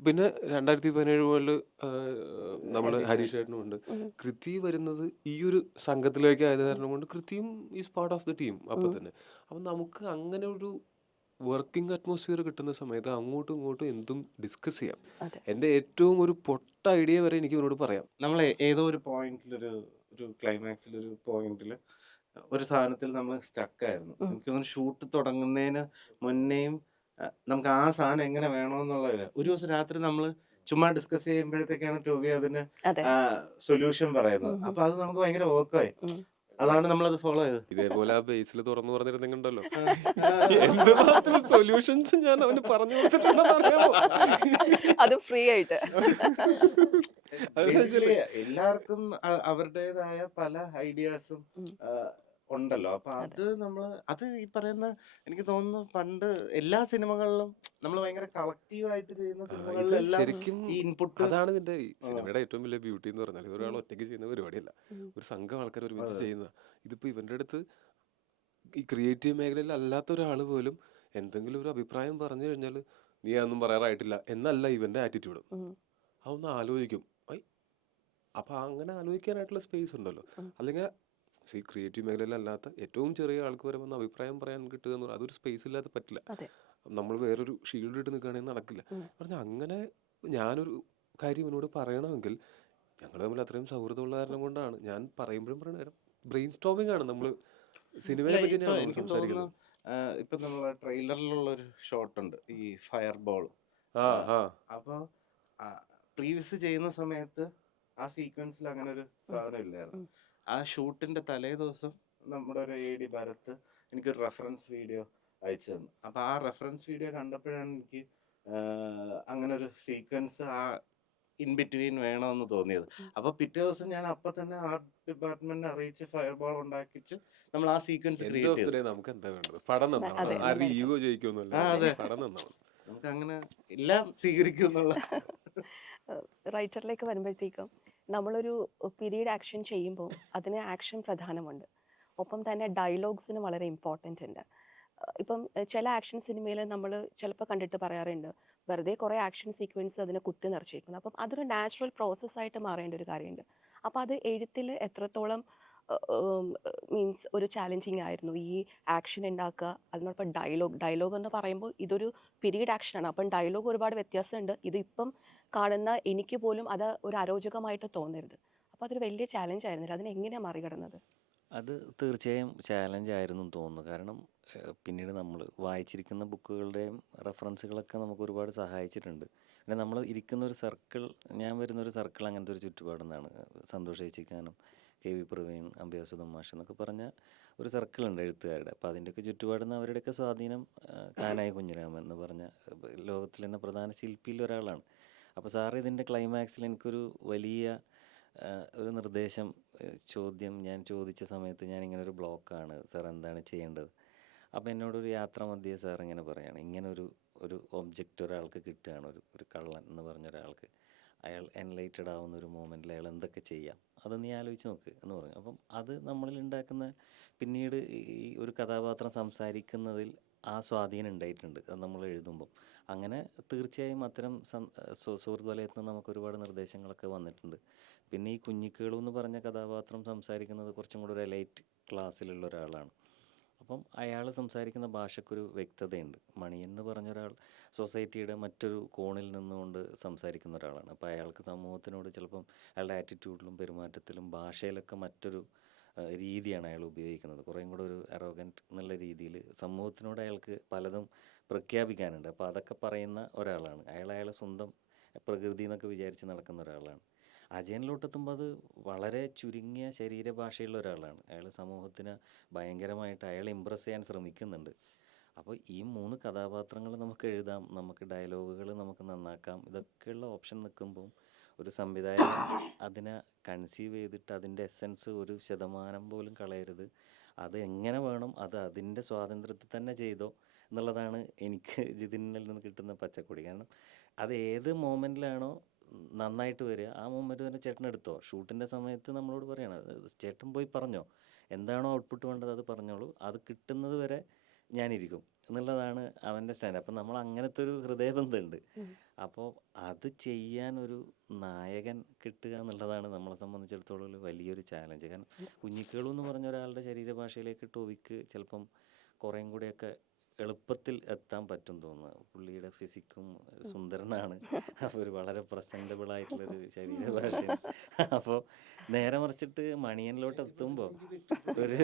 പിന്നെ 2017 മുതൽ നമ്മൾ ഹരീഷ് ചേട്ടനുമുണ്ട്. കൃതി വരുന്നത് ഈ ഒരു സംഘത്തിലേക്ക് ആയത് കാരണം കൊണ്ട് കൃതിയും is part of the team. അപ്പോൾ തന്നെ അപ്പം നമുക്ക് അങ്ങനെ ഒരു വർക്കിംഗ് അറ്റ്മോസ്ഫിയർ കിട്ടുന്ന സമയത്ത് അങ്ങോട്ടും ഇങ്ങോട്ടും എന്തും ഡിസ്കസ് ചെയ്യാം. എൻ്റെ ഏറ്റവും ഒരു പൊട്ട ഐഡിയ വരെ എനിക്ക് ഇവരോട് പറയാം. നമ്മൾ ഏതോ ഒരു പോയിന്റിലൊരു ക്ലൈമാക്സിലൊരു പോയിന്റിൽ ഒരു സാധനത്തിൽ നമ്മൾ സ്റ്റക്കായിരുന്നു. എനിക്ക് തോന്നുന്നു ഷൂട്ട് തുടങ്ങുന്നതിന് മുന്നേയും നമുക്ക് ആ സാധനം എങ്ങനെ വേണമെന്നുള്ളതില്ല. ഒരു ദിവസം രാത്രി നമ്മൾ ചുമ്മാ ഡിസ്കസ് ചെയ്യുമ്പോഴത്തേക്കാണ് ടോബി അതിന് സൊല്യൂഷൻ പറയുന്നത്. അപ്പൊ അത് നമുക്ക് ഭയങ്കര ഓക്കായി. അതാണ് നമ്മളത് ഫോളോ ചെയ്തത്. ഇതേപോലെ ആ ബേസിൽ തുറന്നു പറഞ്ഞിരുന്നെങ്കിണ്ടല്ലോ എന്തുമാത്രം സൊല്യൂഷൻസ് ഞാൻ അവന് പറഞ്ഞു കൊടുത്തിട്ടുണ്ടെന്ന് അറിയാമോ? അത് ഫ്രീ ആയിട്ട്. എല്ലാവർക്കും അവരുടേതായ പല ഐഡിയാസും ഉണ്ടല്ലോ. അപ്പൊ അത് ഈ പറയുന്ന എനിക്ക് തോന്നുന്നു പണ്ട് എല്ലാ സിനിമകളിലും നമ്മൾ ഭയങ്കര കളക്റ്റീവായിട്ട് ചെയ്യുന്ന സിനിമകളിലെല്ലാം ശരിക്കും ഈ ഇൻപുട്ട് അതാണ് ഇതിന്റെ സിനിമയുടെ ഏറ്റവും വലിയ ബ്യൂട്ടി എന്ന് പറഞ്ഞാൽ ഇത് ഒരാൾ ഒറ്റയ്ക്ക് ചെയ്യുന്ന പരിപാടിയല്ല. ഒരു സംഘം ആൾക്കാർ ഒരുമിച്ച് ചെയ്യുന്ന. ഇതിപ്പോ ഇവന്റെ അടുത്ത് ഈ ക്രിയേറ്റീവ് മേഖലയിൽ അല്ലാത്ത ഒരാൾ പോലും എന്തെങ്കിലും ഒരു അഭിപ്രായം പറഞ്ഞു കഴിഞ്ഞാൽ നീ അതൊന്നും പറയാറായിട്ടില്ല എന്നല്ല ഇവന്റെ ആറ്റിറ്റ്യൂഡ്. അതൊന്ന് ആലോചിക്കും. അപ്പൊ അങ്ങനെ ആലോചിക്കാനായിട്ടുള്ള സ്പേസ് ഉണ്ടല്ലോ. അല്ലെങ്കിൽ ഈ ക്രിയേറ്റീവ് മേഖലയിലല്ലാത്ത ഏറ്റവും ചെറിയ ആൾക്ക് വരെ വന്ന് അഭിപ്രായം പറയാൻ കിട്ടുക എന്ന് പറഞ്ഞാൽ അതൊരു സ്പേസ് ഇല്ലാതെ പറ്റില്ല. നമ്മൾ വേറൊരു ഷീൽഡ് ഇട്ട് നിൽക്കുകയാണെങ്കിൽ നടക്കില്ല. പറഞ്ഞാൽ അങ്ങനെ ഞാനൊരു കാര്യം എന്നോട് പറയണമെങ്കിൽ ഞങ്ങൾ തമ്മിൽ അത്രയും സൗഹൃദമുള്ള കാരണം കൊണ്ടാണ് ഞാൻ പറയുമ്പോഴും പറയണ ബ്രെയിൻ സ്റ്റോമിംഗ് ആണ്. നമ്മൾ സിനിമയെ പറ്റി തന്നെയാണ് സംസാരിക്കുന്നത്. ഇപ്പൊ നമ്മളെ ട്രെയിലറിലുള്ള ഒരു ഷോട്ട് ഉണ്ട്, ഈ ഫയർ ബോൾ. അപ്പൊ പ്രീവിയസ് ചെയ്യുന്ന സമയത്ത് ആ സീക്വൻസിൽ അങ്ങനെ ഒരു സാധനം ഇല്ലായിരുന്നു. ആ ഷൂട്ടിന്റെ തലേ ദിവസം നമ്മുടെ ഒരു AD ഭരത് എനിക്കൊരു റെഫറൻസ് വീഡിയോ അയച്ചു തന്നു. അപ്പോൾ ആ റെഫറൻസ് വീഡിയോ കണ്ടപ്പോഴാണ് എനിക്ക് അങ്ങനെ ഒരു സീക്വൻസ് ആ ഇൻ ബിറ്റ്വീൻ വേണമെന്ന് തോന്നിയത്. അപ്പോൾ പിറ്റേ ദിവസം ഞാൻ അപ്പം തന്നെ ആർട്ട് ഡിപ്പാർട്ട്മെന്റിനെ അറിയിച്ച് ഫയർ ബോൾ ഉണ്ടാക്കിച്ച് നമ്മൾ ആ sequence end create of the ചെയ്തു. ഡേ നമുക്ക് എന്താ വേണ്ടത്? പടം അതെ നന്നാവണം. ആരും നന്നായിരിക്കും. ഈഗോ ജയിക്കൊന്നുമല്ല, ആ അതെ, പടം നന്നാവണം. നമുക്ക് അങ്ങനെ എല്ലാം സ്വീകരിക്കും എന്നുള്ള റൈറ്ററിലേക്ക് വരുമ്പോഴത്തേക്കും നമ്മളൊരു പീരീഡ് ആക്ഷൻ ചെയ്യുമ്പോൾ അതിന് ആക്ഷൻ പ്രധാനമുണ്ട്, ഒപ്പം തന്നെ ഡയലോഗ്സിന് വളരെ ഇമ്പോർട്ടൻ്റ് ഉണ്ട്. ഇപ്പം ചില ആക്ഷൻ സിനിമയിൽ നമ്മൾ ചിലപ്പോൾ കണ്ടിട്ട് പറയാറുണ്ട് വെറുതെ കുറേ ആക്ഷൻ സീക്വൻസ് അതിനെ കുത്തി നിറച്ചിരിക്കുന്നു. അപ്പം അതൊരു നാച്ചുറൽ പ്രോസസ്സായിട്ട് മാറേണ്ട ഒരു കാര്യമുണ്ട്. അപ്പോൾ അത് എഴുത്തിൽ എത്രത്തോളം മീൻസ് ഒരു ചാലഞ്ചിങ് ആയിരുന്നു ഈ ആക്ഷൻ ഉണ്ടാക്കുക, അതിനോടൊപ്പം ഡയലോഗ് എന്ന് പറയുമ്പോൾ ഇതൊരു പീരീഡ് ആക്ഷനാണ്. അപ്പം ഡയലോഗ് ഒരുപാട് വ്യത്യാസമുണ്ട്. ഇതിപ്പം കാണുന്ന എനിക്ക് പോലും അത് ഒരു അരോചകമായിട്ട് തോന്നരുത്. അപ്പോൾ അതൊരു വലിയ ചാലഞ്ച് ആയിരുന്നില്ല, അതിനെങ്ങനെയാണ് മറികടന്നത്? അത് തീർച്ചയായും ചാലഞ്ച് ആയിരുന്നു എന്ന് തോന്നുന്നു. കാരണം പിന്നീട് നമ്മൾ വായിച്ചിരിക്കുന്ന ബുക്കുകളുടെയും റെഫറൻസുകളൊക്കെ നമുക്ക് ഒരുപാട് സഹായിച്ചിട്ടുണ്ട്. പിന്നെ നമ്മൾ ഇരിക്കുന്ന ഒരു സർക്കിൾ, ഞാൻ വരുന്നൊരു സർക്കിൾ അങ്ങനത്തെ ഒരു ചുറ്റുപാടെന്നാണ്. സന്തോഷ് ഏച്ചിക്കാനും കെ വി പ്രവീൺ, അംബിയാസുധൻ മാഷ് എന്നൊക്കെ പറഞ്ഞ ഒരു സർക്കിളുണ്ട് എഴുത്തുകാരുടെ. അപ്പോൾ അതിൻ്റെയൊക്കെ ചുറ്റുപാടുന്ന അവരുടെയൊക്കെ സ്വാധീനം കാനായി കുഞ്ഞിരാമൻ എന്ന് പറഞ്ഞ ലോകത്തിൽ തന്നെ പ്രധാന ശില്പിയിൽ ഒരാളാണ്. അപ്പോൾ സാറ് ഇതിൻ്റെ ക്ലൈമാക്സിൽ എനിക്കൊരു വലിയ ഒരു നിർദ്ദേശം, ചോദ്യം ഞാൻ ചോദിച്ച സമയത്ത് ഞാനിങ്ങനെ ഒരു ബ്ലോക്കാണ് സാർ, എന്താണ് ചെയ്യേണ്ടത്? അപ്പോൾ എന്നോടൊരു യാത്ര മധ്യേ സാർ ഇങ്ങനെ പറയുകയാണ്, ഇങ്ങനെ ഒരു ഒബ്ജക്റ്റ് ഒരാൾക്ക് കിട്ടുകയാണ്, ഒരു കള്ളൻ എന്ന് പറഞ്ഞ ഒരാൾക്ക്. അയാൾ എൻലൈറ്റഡ് ആവുന്ന ഒരു മൊമെൻറ്റിൽ അയാൾ എന്തൊക്കെ ചെയ്യാം, അത് നീ ആലോചിച്ച് നോക്ക് എന്ന് പറഞ്ഞു. അപ്പം അത് നമ്മളിൽ ഉണ്ടാക്കുന്ന, പിന്നീട് ഈ ഒരു കഥാപാത്രം സംസാരിക്കുന്നതിൽ ആ സ്വാധീനം ഉണ്ടായിട്ടുണ്ട് അത് നമ്മൾ എഴുതുമ്പം. അങ്ങനെ തീർച്ചയായും അത്തരം സുഹൃത്ത് വലയത്തിൽ നിന്ന് നമുക്ക് ഒരുപാട് നിർദ്ദേശങ്ങളൊക്കെ വന്നിട്ടുണ്ട്. പിന്നെ ഈ കുഞ്ഞിക്കേളു എന്ന് പറഞ്ഞ കഥാപാത്രം സംസാരിക്കുന്നത് കുറച്ചും കൂടെ ഒരു എലൈറ്റ് ക്ലാസ്സിലുള്ള ഒരാളാണ്. അപ്പം അയാൾ സംസാരിക്കുന്ന ഭാഷയ്ക്കൊരു വ്യക്തതയുണ്ട്. മണിയൻ എന്ന് പറഞ്ഞൊരാൾ സൊസൈറ്റിയുടെ മറ്റൊരു കോണിൽ നിന്നുകൊണ്ട് സംസാരിക്കുന്ന ഒരാളാണ്. അപ്പോൾ അയാൾക്ക് സമൂഹത്തിനോട് ചിലപ്പം അയാളുടെ ആറ്റിറ്റ്യൂഡിലും പെരുമാറ്റത്തിലും ഭാഷയിലൊക്കെ മറ്റൊരു രീതിയാണ് അയാൾ ഉപയോഗിക്കുന്നത്. കുറേയും കൂടെ ഒരു അറോഗൻറ്റ് എന്നുള്ള രീതിയിൽ സമൂഹത്തിനോട് അയാൾക്ക് പലതും പ്രഖ്യാപിക്കാനുണ്ട്. അപ്പോൾ അതൊക്കെ പറയുന്ന ഒരാളാണ്. അയാളെ സ്വന്തം പ്രകൃതി എന്നൊക്കെ വിചാരിച്ച് നടക്കുന്ന ഒരാളാണ്. അജയനിലോട്ടെത്തുമ്പോൾ അത് വളരെ ചുരുങ്ങിയ ശരീരഭാഷയുള്ള ഒരാളാണ്. അയാൾ സമൂഹത്തിന് ഭയങ്കരമായിട്ട് അയാൾ ഇമ്പ്രസ് ചെയ്യാൻ ശ്രമിക്കുന്നുണ്ട്. അപ്പോൾ ഈ 3 കഥാപാത്രങ്ങൾ നമുക്ക് എഴുതാം, നമുക്ക് ഡയലോഗുകൾ നമുക്ക് നന്നാക്കാം, ഇതൊക്കെയുള്ള ഓപ്ഷൻ നിൽക്കുമ്പോൾ ഒരു സംവിധായകൻ അതിനെ കൺസീവ് ചെയ്തിട്ട് അതിൻ്റെ എസെൻസ് 1% പോലും കളയരുത്. അത് എങ്ങനെ വേണം, അത് അതിൻ്റെ സ്വാതന്ത്ര്യത്തിൽ തന്നെ ചെയ്തോ എന്നുള്ളതാണ് എനിക്ക് ജിതിനിൽ നിന്ന് കിട്ടുന്ന പച്ചക്കൊടി. കാരണം അത് ഏത് മൊമെൻറ്റിലാണോ നന്നായിട്ട് വരിക ആ മൊമെൻറ്റ് തന്നെ ചേട്ടൻ എടുത്തോ. ഷൂട്ടിൻ്റെ സമയത്ത് നമ്മളോട് പറയണം, ചേട്ടൻ പോയി പറഞ്ഞോ, എന്താണോ ഔട്ട്പുട്ട് വേണ്ടത് അത് പറഞ്ഞോളൂ, അത് കിട്ടുന്നത് വരെ ഞാനിരിക്കും എന്നുള്ളതാണ് അവൻ്റെ സ്റ്റാൻഡ്. അപ്പം നമ്മൾ അങ്ങനത്തെ ഒരു ഹൃദയബന്ധമുണ്ട്. അപ്പോൾ അത് ചെയ്യാൻ ഒരു നായകൻ കിട്ടുക എന്നുള്ളതാണ് നമ്മളെ സംബന്ധിച്ചിടത്തോളം ഒരു വലിയൊരു ചാലഞ്ച്. കാരണം കുഞ്ഞിക്കേളു എന്ന് പറഞ്ഞ ഒരാളുടെ ശരീരഭാഷയിലേക്ക് ടോവിക്ക് ചിലപ്പം കുറേയും കൂടെയൊക്കെ എളുപ്പത്തിൽ എത്താൻ പറ്റും തോന്നുന്നു. പുള്ളിയുടെ ഫിസിക്കും സുന്ദരനാണ്. അപ്പോൾ ഒരു വളരെ പ്രസൻറ്റബിൾ ആയിട്ടുള്ളൊരു ശരീരഭാഷയാണ്. അപ്പോൾ നേരെ മറിച്ചിട്ട് മണിയനിലോട്ട് എത്തുമ്പോൾ ഒരു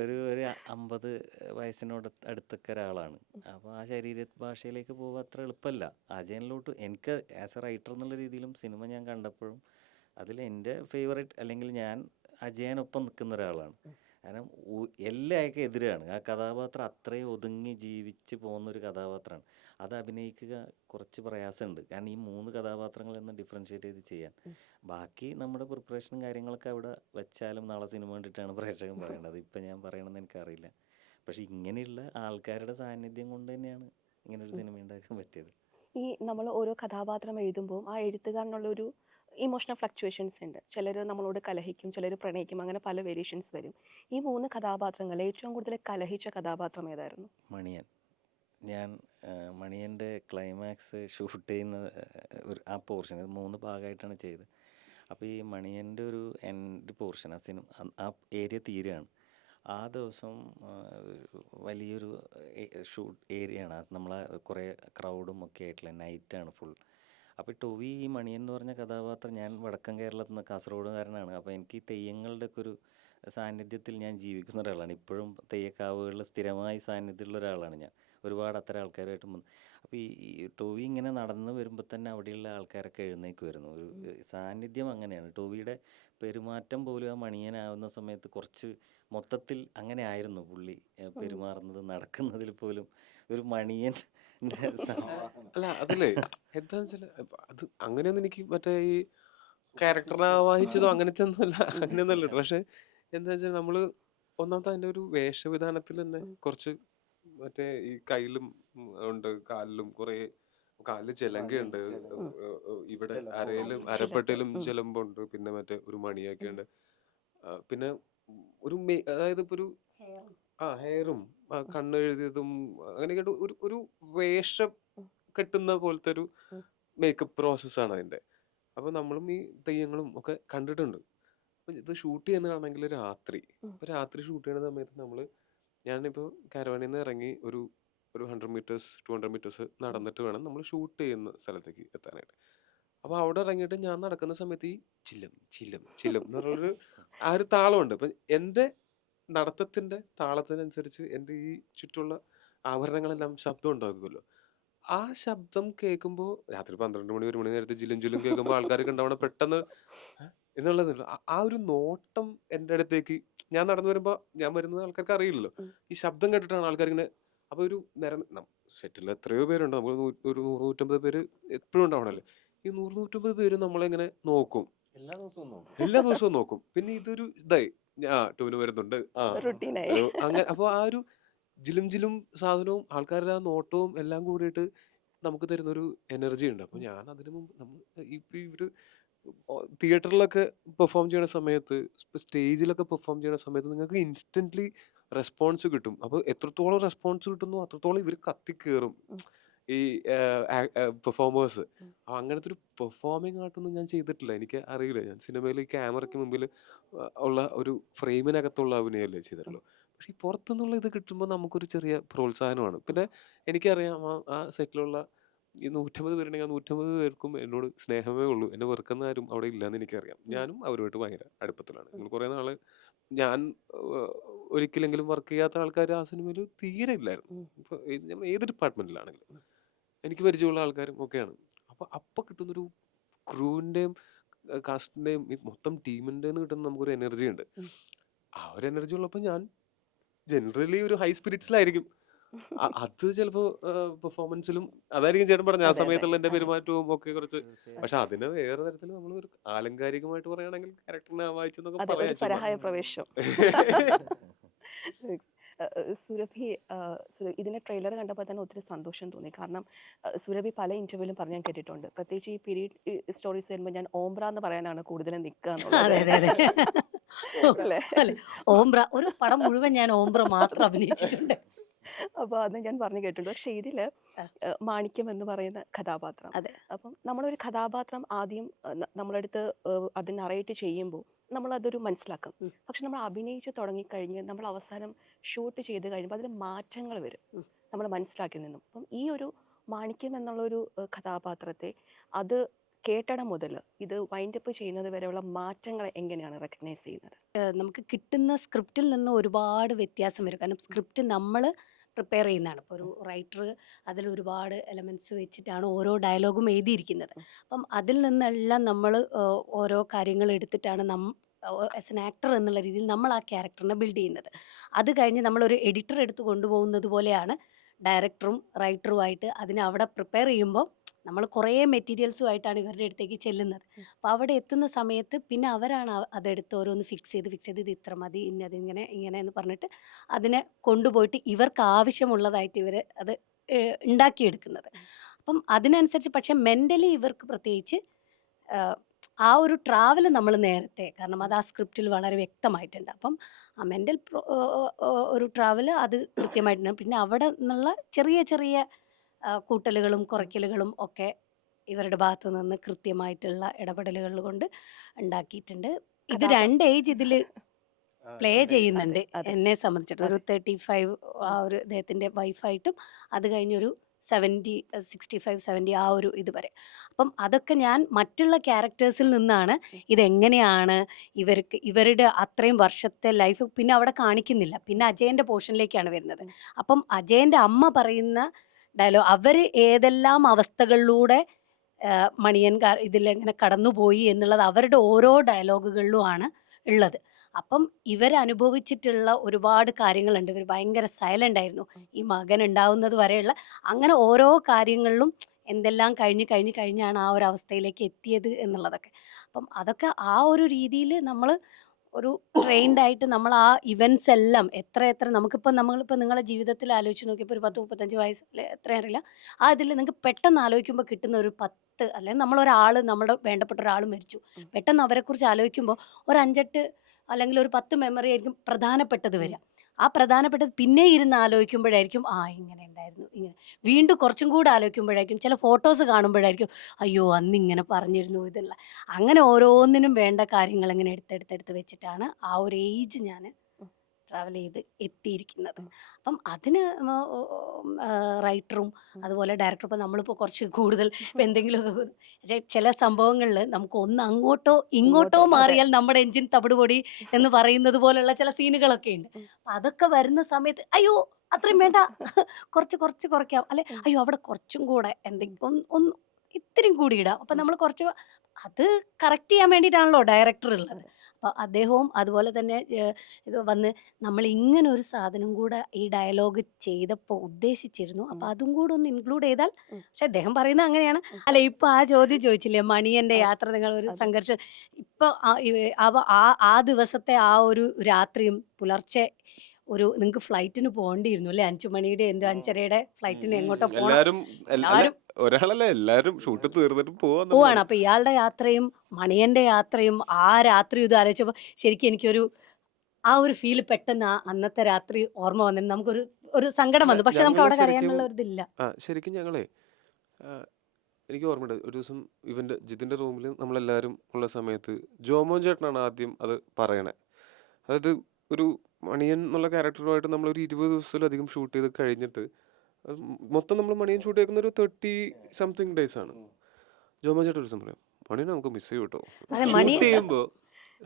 ഒരു ഒരു 50 വയസ്സിനോട് അടുത്തൊക്കെ ഒരാളാണ്. അപ്പോൾ ആ ശരീര ഭാഷയിലേക്ക് പോകുക അത്ര എളുപ്പമല്ല. അജയനിലോട്ട് എനിക്ക് ആസ് എ റൈറ്റർ എന്നുള്ള രീതിയിലും സിനിമ ഞാൻ കണ്ടപ്പോഴും അതിൽ എൻ്റെ ഫേവറേറ്റ്, അല്ലെങ്കിൽ ഞാൻ അജയനൊപ്പം നിൽക്കുന്ന ഒരാളാണ്. കാരണം എല്ലാവർക്കും എതിരാണ്. ആ കഥാപാത്രം അത്രയും ഒതുങ്ങി ജീവിച്ച് പോകുന്നൊരു കഥാപാത്രമാണ്. അത് അഭിനയിക്കുക കുറച്ച് പ്രയാസമുണ്ട്. കാരണം ഈ 3 കഥാപാത്രങ്ങളെന്ന് ഡിഫറൻഷ്യേറ്റ് ചെയ്ത് ചെയ്യാൻ. ബാക്കി നമ്മുടെ പ്രിപ്പറേഷനും കാര്യങ്ങളൊക്കെ അവിടെ വെച്ചാലും നാളെ സിനിമ കണ്ടിട്ടാണ് പ്രേക്ഷകൻ പറയേണ്ടത്. ഇപ്പം ഞാൻ പറയണമെന്ന് എനിക്കറിയില്ല. പക്ഷെ ഇങ്ങനെയുള്ള ആൾക്കാരുടെ സാന്നിധ്യം കൊണ്ട് തന്നെയാണ് ഇങ്ങനൊരു സിനിമ ഉണ്ടാക്കാൻ പറ്റിയത്. ഈ നമ്മൾ ഓരോ കഥാപാത്രം എഴുതുമ്പോൾ ആ എഴുത്തുകാരനുള്ളൊരു ഇമോഷണൽ ഫ്ലക്ച്വേഷൻസ് ഉണ്ട്. ചിലർ നമ്മളോട് കലഹിക്കും, ചിലർ പ്രണയിക്കും, അങ്ങനെ പല വേരിയേഷൻസ് വരും. ഈ 3 കഥാപാത്രങ്ങൾ ഏറ്റവും കൂടുതൽ കലഹിച്ച കഥാപാത്രം ഏതായിരുന്നു? മണിയൻ. ഞാൻ മണിയൻ്റെ ക്ലൈമാക്സ് ഷൂട്ട് ചെയ്യുന്ന ആ പോർഷൻ, ഇത് 3 ഭാഗമായിട്ടാണ് ചെയ്തത്. അപ്പോൾ ഈ മണിയൻ്റെ ഒരു എൻഡ് പോർഷൻ, ആ സിനിമ ആ ഏരിയ തീരുകയാണ്. ആ ദിവസം വലിയൊരു ഷൂട്ട് ഏരിയയാണ്. നമ്മളെ കുറേ ക്രൗഡും ഒക്കെ ആയിട്ടുള്ള നൈറ്റാണ് ഫുൾ. അപ്പോൾ ടൊവി ഈ മണിയൻ എന്ന് പറഞ്ഞ കഥാപാത്രം, ഞാൻ വടക്കൻ കേരളത്തിൽ നിന്ന് കാസർഗോഡുകാരനാണ്. അപ്പോൾ എനിക്ക് ഈ തെയ്യങ്ങളുടെ ഒക്കെ ഒരു സാന്നിധ്യത്തിൽ ഞാൻ ജീവിക്കുന്ന ഒരാളാണ്. ഇപ്പോഴും തെയ്യക്കാവുകളിൽ സ്ഥിരമായി സാന്നിധ്യമുള്ള ഒരാളാണ് ഞാൻ. ഒരുപാട് അത്തരം ആൾക്കാരുമായിട്ട് അപ്പോൾ ഈ ടൊവി ഇങ്ങനെ നടന്ന് വരുമ്പോൾ തന്നെ അവിടെയുള്ള ആൾക്കാരൊക്കെ എഴുന്നേക്കുമായിരുന്നു. ഒരു സാന്നിധ്യം അങ്ങനെയാണ്. ടൊവിയുടെ പെരുമാറ്റം പോലും ആ മണിയനാവുന്ന സമയത്ത് കുറച്ച് മൊത്തത്തിൽ അങ്ങനെ ആയിരുന്നു പുള്ളി പെരുമാറുന്നത്, നടക്കുന്നതിൽ പോലും ഒരു മണിയൻ അല്ല അതല്ലേ എന്താന്ന് വെച്ചാല് അത് അങ്ങനെയൊന്നും എനിക്ക് മറ്റേ ഈ ക്യാരക്ടറിനെ ആവാഹിച്ചതോ അങ്ങനത്തെ ഒന്നുമല്ല, അങ്ങനെയൊന്നുമല്ല കേട്ടോ. പക്ഷെ എന്താ വെച്ചാൽ നമ്മള് ഒന്നാമത്തെ അതിന്റെ ഒരു വേഷവിധാനത്തിൽ തന്നെ കുറച്ച് മറ്റേ ഈ കയ്യിലും ഉണ്ട്, കാലിലും കുറെ, കാലില് ചെലങ്കയുണ്ട്, ഇവിടെ അരയിലും അരപ്പട്ടയിലും ചെലമ്പുണ്ട്, പിന്നെ മറ്റേ ഒരു മണിയൊക്കെ ഉണ്ട്. പിന്നെ ഒരു അതായത് ഇപ്പൊ ഒരു ഹെയറും കണ്ണ് എഴുതിയതും അങ്ങനെയൊക്കെ ആയിട്ട് ഒരു ഒരു വേഷം കെട്ടുന്ന പോലത്തെ ഒരു മേക്കപ്പ് പ്രോസസ്സാണ് അതിന്റെ. അപ്പൊ നമ്മളും ഈ തെയ്യങ്ങളും ഒക്കെ കണ്ടിട്ടുണ്ട്. അപ്പൊ ഇത് ഷൂട്ട് ചെയ്യുന്നതാണെങ്കിൽ രാത്രി, അപ്പൊ രാത്രി ഷൂട്ട് ചെയ്യുന്ന സമയത്ത് നമ്മള് ഞാനിപ്പോ കാരവാനിൽ നിന്ന് ഇറങ്ങി ഒരു ഒരു 100 മീറ്റേഴ്സ് 200 മീറ്റേഴ്സ് നടന്നിട്ട് വേണം നമ്മൾ ഷൂട്ട് ചെയ്യുന്ന സ്ഥലത്തേക്ക് എത്താനായിട്ട്. അപ്പൊ അവിടെ ഇറങ്ങിയിട്ട് ഞാൻ നടക്കുന്ന സമയത്ത് ഈ ചില്ലും ചില്ലും ചില്ലും എന്ന് പറഞ്ഞൊരു ആ ഒരു താളമുണ്ട്. അപ്പൊ എന്റെ നടത്തത്തിന്റെ താളത്തിനനുസരിച്ച് എന്റെ ഈ ചുറ്റുള്ള ആഭരണങ്ങളെല്ലാം ശബ്ദം ഉണ്ടാക്കുമല്ലോ. ആ ശബ്ദം കേൾക്കുമ്പോ രാത്രി 12 മണി 1 മണി നേരത്തെ ജില്ലും ജില്ലും കേൾക്കുമ്പോൾ ആൾക്കാർക്ക് ഉണ്ടാവണ പെട്ടെന്ന് എന്നുള്ളതല്ലോ. ആ ഒരു നോട്ടം എന്റെ അടുത്തേക്ക് ഞാൻ നടന്നു വരുമ്പോ, ഞാൻ വരുന്നത് ആൾക്കാർക്ക് അറിയില്ലല്ലോ. ഈ ശബ്ദം കേട്ടിട്ടാണ് ആൾക്കാർ ഇങ്ങനെ. അപ്പൊ ഒരു നേരം സെറ്റിൽ എത്രയോ പേരുണ്ട്, നമ്മൾ ഒരു 100-150 പേര് എപ്പോഴും ഉണ്ടാവണല്ലോ. ഈ 100-150 പേര് നമ്മളെങ്ങനെ നോക്കും, എല്ലാ ദിവസവും നോക്കും. പിന്നെ ഇതൊരു ഇതായി ടൂന് വരുന്നുണ്ട് റുട്ടീനായി. അങ്ങനെ. അപ്പൊ ആ ഒരു ജിലും ജിലും സാധനവും ആൾക്കാരുടെ ആ നോട്ടവും എല്ലാം കൂടിയിട്ട് നമുക്ക് തരുന്നൊരു എനർജി ഉണ്ട്. അപ്പൊ ഞാൻ അതിനു മുമ്പ് ഇപ്പൊ ഇവര് തിയേറ്ററിലൊക്കെ പെർഫോം ചെയ്യുന്ന സമയത്ത്, സ്റ്റേജിലൊക്കെ പെർഫോം ചെയ്യുന്ന സമയത്ത് നിങ്ങൾക്ക് ഇൻസ്റ്റന്റ്ലി റെസ്പോൺസ് കിട്ടും. അപ്പൊ എത്രത്തോളം റെസ്പോൺസ് കിട്ടുന്നു അത്രത്തോളം ഇവർ കത്തിക്കേറും ഈ പെർഫോമേഴ്സ്. അങ്ങനത്തെ ഒരു പെർഫോമിംഗ് ആയിട്ടൊന്നും ഞാൻ ചെയ്തിട്ടില്ല, എനിക്ക് അറിയില്ല. ഞാൻ സിനിമയിൽ ഈ ക്യാമറയ്ക്ക് മുമ്പിൽ ഉള്ള ഒരു ഫ്രെയിമിനകത്തുള്ള അഭിനയമല്ലേ ചെയ്തിട്ടുള്ളൂ. പക്ഷെ ഈ പുറത്തുനിന്നുള്ള ഇത് കിട്ടുമ്പോൾ നമുക്കൊരു ചെറിയ പ്രോത്സാഹനമാണ്. പിന്നെ എനിക്കറിയാം ആ സെറ്റിലുള്ള ഈ 150 പേരുണ്ടെങ്കിൽ ആ 150 പേർക്കും എന്നോട് സ്നേഹമേ ഉള്ളൂ. എന്നെ വെറുക്കുന്ന ആരും അവിടെ ഇല്ലാന്ന് എനിക്കറിയാം. ഞാനും അവരുമായിട്ട് ഭയങ്കര അടുപ്പത്തിലാണ്. ഞങ്ങൾ കുറെ നാള് ഞാൻ ഒരിക്കലെങ്കിലും വർക്ക് ചെയ്യാത്ത ആൾക്കാർ ആ സിനിമയിൽ തീരെ ഇല്ലായിരുന്നു. ഇപ്പൊ ഞാൻ ഏത് ഡിപ്പാർട്ട്മെന്റിലാണെങ്കിലും എനിക്ക് പരിചയമുള്ള ആൾക്കാരും ഒക്കെയാണ്. അപ്പൊ കിട്ടുന്നൊരു ക്രൂവിന്റെയും കാസ്റ്റിന്റെയും മൊത്തം ടീമിന്റെ കിട്ടുന്ന നമുക്കൊരു എനർജി ഉണ്ട്. ആ ഒരു എനർജി ഉള്ളപ്പോ ഞാൻ ജനറലി ഒരു ഹൈ സ്പിരിറ്റ്സിലായിരിക്കും. അത് ചിലപ്പോ പെർഫോമൻസിലും അതായിരിക്കും ചേട്ടൻ പറഞ്ഞ ആ അതെ, അതെ. സമയത്തുള്ള എന്റെ പെരുമാറ്റവും ഒക്കെ കുറച്ച്. പക്ഷെ അതിനെ വേറെ തരത്തിൽ നമ്മൾ ഒരു ആലങ്കാരികമായിട്ട് പറയുകയാണെങ്കിൽ ക്യാരക്ടറിനെ വായിച്ചെന്നൊക്കെ അതെ, ഒരു പറയാം. പരഹായ പ്രവേശം. സുരഭി, ഇതിന്റെ ട്രെയിലർ കണ്ടപ്പോൾ തന്നെ ഒത്തിരി സന്തോഷം തോന്നി. കാരണം സുരഭി പല ഇന്റർവ്യൂവിലും പറഞ്ഞ് ഞാൻ കേട്ടിട്ടുണ്ട്, പ്രത്യേകിച്ച് ഈ പീരീഡ് സ്റ്റോറീസ് വരുമ്പോൾ ഞാൻ ഓംബ്ര എന്ന് പറയാനാണ് കൂടുതലും നിൽക്കുക അതെ അതെ അതെ. അല്ലേ? അല്ലെ, ഓംബ്ര ഒരു പടം മുഴുവൻ ഞാൻ ഓംബ്ര മാത്രം അഭിനയിച്ചിട്ടുണ്ട്. അപ്പോൾ അത് ഞാൻ പറഞ്ഞു കേട്ടിട്ടുണ്ട്. പക്ഷെ ഇതില് മാണിക്യം എന്ന് പറയുന്ന കഥാപാത്രം, അതെ. അപ്പം നമ്മളൊരു കഥാപാത്രം ആദ്യം നമ്മളടുത്ത് അത് നറേറ്റ് ചെയ്യുമ്പോൾ നമ്മളതൊരു മനസ്സിലാക്കും. പക്ഷെ നമ്മൾ അഭിനയിച്ച് തുടങ്ങിക്കഴിഞ്ഞ് നമ്മൾ അവസാനം ഷൂട്ട് ചെയ്ത് കഴിയുമ്പോൾ അതിൽ മാറ്റങ്ങൾ വരും നമ്മൾ മനസ്സിലാക്കി നിന്നും. അപ്പം ഈ ഒരു മാണിക്യം എന്നുള്ളൊരു കഥാപാത്രത്തെ അത് കേട്ടടം മുതൽ ഇത് വൈൻഡപ്പ് ചെയ്യുന്നത് വരെയുള്ള മാറ്റങ്ങൾ എങ്ങനെയാണ് റെക്കഗ്നൈസ് ചെയ്യുന്നത്? നമുക്ക് കിട്ടുന്ന സ്ക്രിപ്റ്റിൽ നിന്ന് ഒരുപാട് വ്യത്യാസം വരും. കാരണം സ്ക്രിപ്റ്റ് നമ്മൾ പ്രിപ്പയർ ചെയ്യുന്നതാണ്. ഇപ്പോൾ ഒരു റൈറ്റർ അതിൽ ഒരുപാട് എലമെൻറ്റ്സ് വെച്ചിട്ടാണ് ഓരോ ഡയലോഗും എഴുതിയിരിക്കുന്നത്. അപ്പം അതിൽ നിന്നെല്ലാം നമ്മൾ ഓരോ കാര്യങ്ങൾ എടുത്തിട്ടാണ് ആസ് എൻ ആക്ടർ എന്നുള്ള രീതിയിൽ നമ്മൾ ആ ക്യാരക്ടറിനെ ബിൽഡ് ചെയ്യുന്നത്. അത് കഴിഞ്ഞ് നമ്മളൊരു എഡിറ്റർ എടുത്ത് കൊണ്ടുപോകുന്നത് പോലെയാണ് ഡയറക്ടറും റൈറ്ററുമായിട്ട് അതിനെ അവിടെ പ്രിപ്പയർ ചെയ്യുമ്പോൾ നമ്മൾ കുറേ മെറ്റീരിയൽസുമായിട്ടാണ് ഇവരുടെ അടുത്തേക്ക് ചെല്ലുന്നത്. അപ്പോൾ അവിടെ എത്തുന്ന സമയത്ത് പിന്നെ അവരാണ് അതെടുത്ത് ഓരോന്ന് ഫിക്സ് ചെയ്ത് ഇത് ഇത്ര മതി, ഇന്നത് ഇങ്ങനെ ഇങ്ങനെ എന്ന് പറഞ്ഞിട്ട് അതിനെ കൊണ്ടുപോയിട്ട് ഇവർക്ക് ആവശ്യമുള്ളതായിട്ട് ഇവർ അത് ഉണ്ടാക്കിയെടുക്കുന്നത്. അപ്പം അതിനനുസരിച്ച് പക്ഷെ മെൻ്റലി ഇവർക്ക് പ്രത്യേകിച്ച് ആ ഒരു ട്രാവൽ നമ്മൾ നേരത്തെ, കാരണം അത് ആ സ്ക്രിപ്റ്റിൽ വളരെ വ്യക്തമായിട്ടുണ്ട്. അപ്പം ആ മെൻ്റൽ ഒരു ട്രാവൽ അത് കൃത്യമായിട്ടുണ്ട്. പിന്നെ അവിടെ നിന്നുള്ള ചെറിയ ചെറിയ കൂട്ടലുകളും കുറയ്ക്കലുകളും ഒക്കെ ഇവരുടെ ഭാഗത്ത് നിന്ന് കൃത്യമായിട്ടുള്ള ഇടപെടലുകൾ കൊണ്ട് ഉണ്ടാക്കിയിട്ടുണ്ട്. ഇത് 2 ഏജ് ഇതിൽ പ്ലേ ചെയ്യുന്നുണ്ട്. എന്നെ സംബന്ധിച്ചിട്ട് ഒരു 35 ആ ഒരു അദ്ദേഹത്തിൻ്റെ വൈഫായിട്ടും അത് കഴിഞ്ഞൊരു 70 65 70 ആ ഒരു ഇതുവരെ. അപ്പം അതൊക്കെ ഞാൻ മറ്റുള്ള ക്യാരക്ടേഴ്സിൽ നിന്നാണ് ഇതെങ്ങനെയാണ് ഇവരുടെ അത്രയും വർഷത്തെ ലൈഫ് പിന്നെ അവിടെ കാണിക്കുന്നില്ല. പിന്നെ അജയൻ്റെ പോർഷനിലേക്കാണ് വരുന്നത്. അപ്പം അജയൻ്റെ അമ്മ പറയുന്ന ഡയലോഗ്, അവർ ഏതെല്ലാം അവസ്ഥകളിലൂടെ മണിയൻ ഇതിലെങ്ങനെ കടന്നുപോയി എന്നുള്ളത് അവരുടെ ഓരോ ഡയലോഗുകളിലുമാണ് ഉള്ളത്. അപ്പം ഇവരനുഭവിച്ചിട്ടുള്ള ഒരുപാട് കാര്യങ്ങളുണ്ട്. ഇവർ ഭയങ്കര സൈലന്റ് ആയിരുന്നു. ഈ മകൻ ഉണ്ടാവുന്നത് വരെയുള്ള അങ്ങനെ ഓരോ കാര്യങ്ങളിലും എന്തെല്ലാം കഴിഞ്ഞാണ് ആ ഒരു അവസ്ഥയിലേക്ക് എത്തിയത് എന്നുള്ളതൊക്കെ. അപ്പം അതൊക്കെ ആ ഒരു രീതിയിൽ നമ്മൾ ഒരു ട്രെയിൻഡ് ആയിട്ട് നമ്മൾ ആ ഇവന്റ്സ് എല്ലാം എത്ര നമ്മളിപ്പോൾ നിങ്ങളെ ജീവിതത്തിൽ ആലോചിച്ച് നോക്കിയപ്പോൾ ഒരു 10-35 വയസ്സ് എത്ര അറിയില്ല. ആ ഇതിൽ നിങ്ങൾക്ക് പെട്ടെന്ന് ആലോചിക്കുമ്പോൾ കിട്ടുന്ന ഒരു 10 അല്ലെങ്കിൽ നമ്മളൊരാൾ നമ്മുടെ വേണ്ടപ്പെട്ട ഒരാൾ മരിച്ചു. പെട്ടെന്ന് അവരെക്കുറിച്ച് ആലോചിക്കുമ്പോൾ ഒരു 5-8 അല്ലെങ്കിൽ ഒരു 10 മെമ്മറി ആയിരിക്കും പ്രധാനപ്പെട്ടത് വരിക. ആ പ്രധാനപ്പെട്ടത് പിന്നെ ഇരുന്ന് ആലോചിക്കുമ്പോഴായിരിക്കും ഇങ്ങനെ ഉണ്ടായിരുന്നു ഇങ്ങനെ. വീണ്ടും കുറച്ചും കൂടെ ആലോചിക്കുമ്പോഴായിരിക്കും ചില ഫോട്ടോസ് കാണുമ്പോഴായിരിക്കും അയ്യോ അന്ന് ഇങ്ങനെ പറഞ്ഞിരുന്നു ഇതല്ല. അങ്ങനെ ഓരോന്നിനും വേണ്ട കാര്യങ്ങൾ ഇങ്ങനെ എടുത്തെടുത്ത് വെച്ചിട്ടാണ് ആ ഒരു ഏജ് ഞാൻ ട്രാവൽ ചെയ്ത് എത്തിയിരിക്കുന്നത്. അപ്പം അതിന് റൈറ്ററും അതുപോലെ ഡയറക്ടറും ഇപ്പോൾ നമ്മളിപ്പോൾ കുറച്ച് കൂടുതൽ ഇപ്പം എന്തെങ്കിലുമൊക്കെ ചില സംഭവങ്ങളിൽ നമുക്ക് ഒന്ന് അങ്ങോട്ടോ ഇങ്ങോട്ടോ അതെ. മാറിയാൽ നമ്മുടെ എഞ്ചിൻ തവിടുപൊടി എന്ന് പറയുന്നത് പോലുള്ള ചില സീനുകളൊക്കെ ഉണ്ട്. അപ്പം അതൊക്കെ വരുന്ന സമയത്ത് അയ്യോ അത്രയും വേണ്ട, കുറയ്ക്കാം, അല്ലെ അയ്യോ അവിടെ കുറച്ചും കൂടെ എന്തെങ്കിലും ഒന്ന് ഇത്തിരിയും കൂടി ഇടാം. അപ്പം നമ്മൾ കുറച്ച് അത് കറക്റ്റ് ചെയ്യാൻ വേണ്ടിയിട്ടാണല്ലോ ഡയറക്ടർ ഉള്ളത്. അപ്പോൾ അദ്ദേഹവും അതുപോലെ തന്നെ ഇത് വന്ന് നമ്മൾ ഇങ്ങനെ ഒരു സാധനം കൂടെ ഈ ഡയലോഗ് ചെയ്തപ്പോൾ ഉദ്ദേശിച്ചിരുന്നു. അപ്പം അതും കൂടെ ഒന്ന് ഇൻക്ലൂഡ് ചെയ്താൽ, പക്ഷെ അദ്ദേഹം പറയുന്നത് അങ്ങനെയാണ്. അല്ല ഇപ്പൊ ആ ചോദ്യം ചോദിച്ചില്ലേ, മണിയന്റെ ആ, യാത്ര നിങ്ങൾ ഒരു അതെ. സംഘർഷം. ഇപ്പൊ ആ ദിവസത്തെ ആ ഒരു രാത്രിയും പുലർച്ചെ നിങ്ങൾക്ക് ഫ്ലൈറ്റിന് പോകേണ്ടിയിരുന്നു അല്ലേ? 5 മണിയുടെ 5:30യുടെ ഫ്ലൈറ്റിന് എങ്ങോട്ടോ പോകണം. എല്ലാരും അല്ല എല്ലാവരും ഒരാളല്ല, എല്ലാരും ഷൂട്ട് തീർന്നിട്ട് പോവാണ്. പോവാന്നുള്ളതാണ്. അപ്പൊ ഇയാളുടെ യാത്രയും മണിയന്റെ യാത്രയും ആ രാത്രി ഇത് ആലോചിച്ചപ്പോൾ ശരിക്കും എനിക്കൊരു ആ ഒരു ഫീൽ പെട്ടെന്ന് അന്നത്തെ രാത്രി ഓർമ്മ വന്നു. നമുക്കൊരു ഒരു സങ്കടം അല്ല വന്നു. പക്ഷെ നമുക്ക് ഞങ്ങള് അവിടെ ശരിക്കും കരയാനുള്ള ഒരു ഇതില്ല. ശരിക്കും ഞങ്ങളെ എനിക്ക് ഓർമ്മയുണ്ട് ഒരു ദിവസം ഇവന്റെ ജിതിന്റെ റൂമിൽ നമ്മളെല്ലാരും ഉള്ള സമയത്ത് ജോമോൻ ചേട്ടനാണ് ആദ്യം അത് പറയണേ. അതായത് ഒരു മണിയൻ എന്നുള്ള ക്യാരക്ടറുമായിട്ട് നമ്മൾ ഒരു 20 ദിവസത്തിലധികം ഷൂട്ട് ചെയ്ത് കഴിഞ്ഞിട്ട് അത് മൊത്തം നമ്മൾ മണിയൻ ഷൂട്ട് ചെയ്യുന്ന ഒരു 30 സംതിങ് ഡേയ്സ് ആണ്. ജോമോൻ ചേട്ടൻ ഒരു ദിവസം പറയും മണിനെ നമുക്ക് മിസ് ചെയ്യും കേട്ടോ. അതെ, മണി